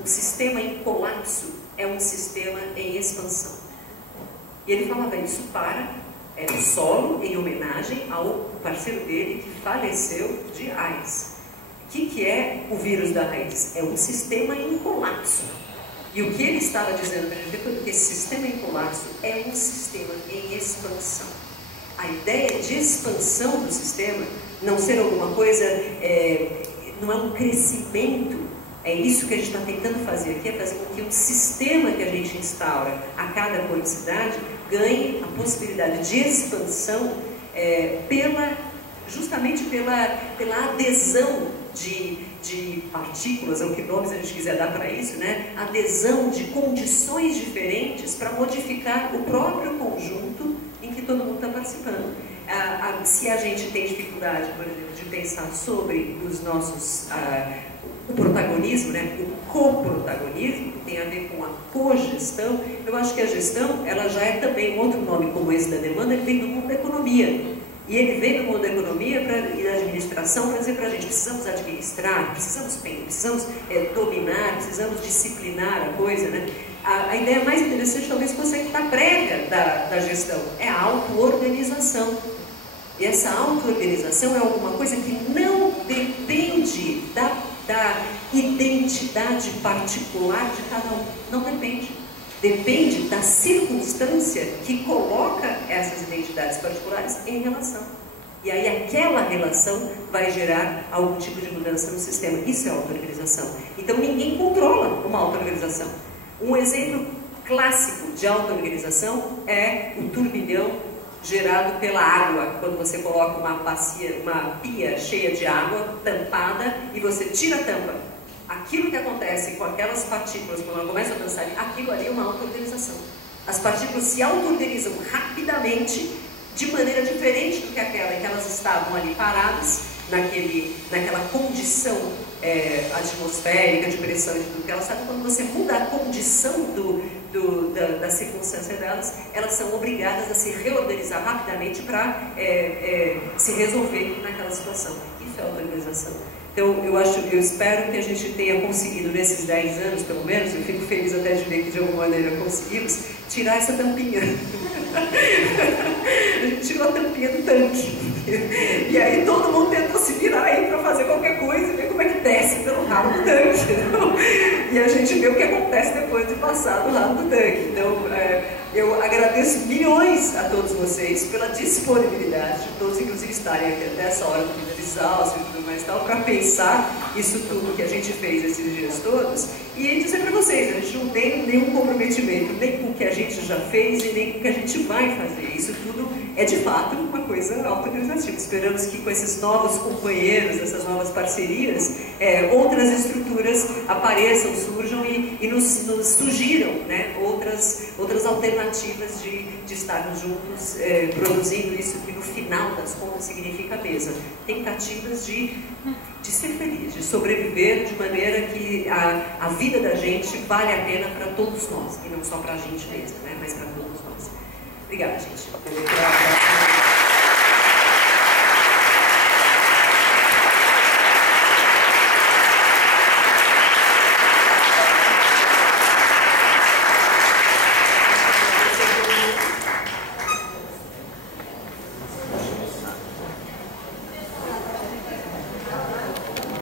Um sistema em colapso é um sistema em expansão. E ele falava isso no solo, em homenagem ao parceiro dele que faleceu de AIDS. O que é o vírus da AIDS? É um sistema em colapso. E o que ele estava dizendo para a gente é que esse sistema em colapso é um sistema em expansão. A ideia de expansão do sistema, não ser alguma coisa, não é um crescimento. É isso que a gente está tentando fazer aqui, é fazer com que o sistema que a gente instaura a cada codicidade ganhe a possibilidade de expansão justamente pela adesão de partículas, ou que nomes a gente quiser dar para isso, né? Adesão de condições diferentes para modificar o próprio conjunto em que todo mundo está participando. Se a gente tem dificuldade, por exemplo, de pensar sobre os nossos... o protagonismo, né? O coprotagonismo, que tem a ver com a cogestão, eu acho que a gestão, ela já é também um outro nome como esse da demanda, ele vem do mundo da economia. E ele vem do mundo da economia e da administração para dizer para a gente, precisamos administrar, precisamos dominar, precisamos disciplinar a coisa, né? A ideia mais interessante talvez fosse a que está prévia da gestão, é a auto-organização. E essa auto-organização é alguma coisa que não depende da identidade particular de cada um. Não depende. Depende da circunstância que coloca essas identidades particulares em relação. E aí aquela relação vai gerar algum tipo de mudança no sistema. Isso é auto-organização. Então ninguém controla uma auto-organização. Um exemplo clássico de auto-organização é o turbilhão gerado pela água. Quando você coloca uma pia cheia de água tampada e você tira a tampa. Aquilo que acontece com aquelas partículas, quando elas começam a dançar, aquilo ali é uma auto-organização. As partículas se auto-organizam rapidamente, de maneira diferente do que aquela em que elas estavam ali paradas, naquela condição atmosférica, de pressão e tudo que elas sabem. Quando você muda a condição da circunstância delas, elas são obrigadas a se reorganizar rapidamente para se resolver naquela situação. Isso é auto-organização. Então, eu espero que a gente tenha conseguido, nesses 10 anos, pelo menos, eu fico feliz até de ver que de alguma maneira conseguimos, tirar essa tampinha. A gente tirou a tampinha do tanque. E aí todo mundo tentou se virar aí para fazer qualquer coisa e ver como é que desce pelo ralo do tanque. E a gente vê o que acontece depois de passar do ralo do tanque. Então, eu agradeço milhões a todos vocês pela disponibilidade de todos, inclusive, estarem aqui até essa hora do vida exausto e tudo mais tal, para pensar isso tudo que a gente fez esses dias todos e dizer para vocês, a gente não tem nenhum comprometimento, nem com o que a gente já fez e nem com o que a gente vai fazer. Isso tudo é, de fato, uma coisa auto-organizativa. Esperamos que com esses novos companheiros, essas novas parcerias, outras estruturas apareçam, surjam e nos sugiram, né, outras alternativas de estarmos juntos produzindo isso que no final das contas significa a mesa. Tentativas de ser feliz, de sobreviver de maneira que a vida da gente vale a pena para todos nós, e não só para a gente mesma, né, mas para todos nós. Obrigada, gente.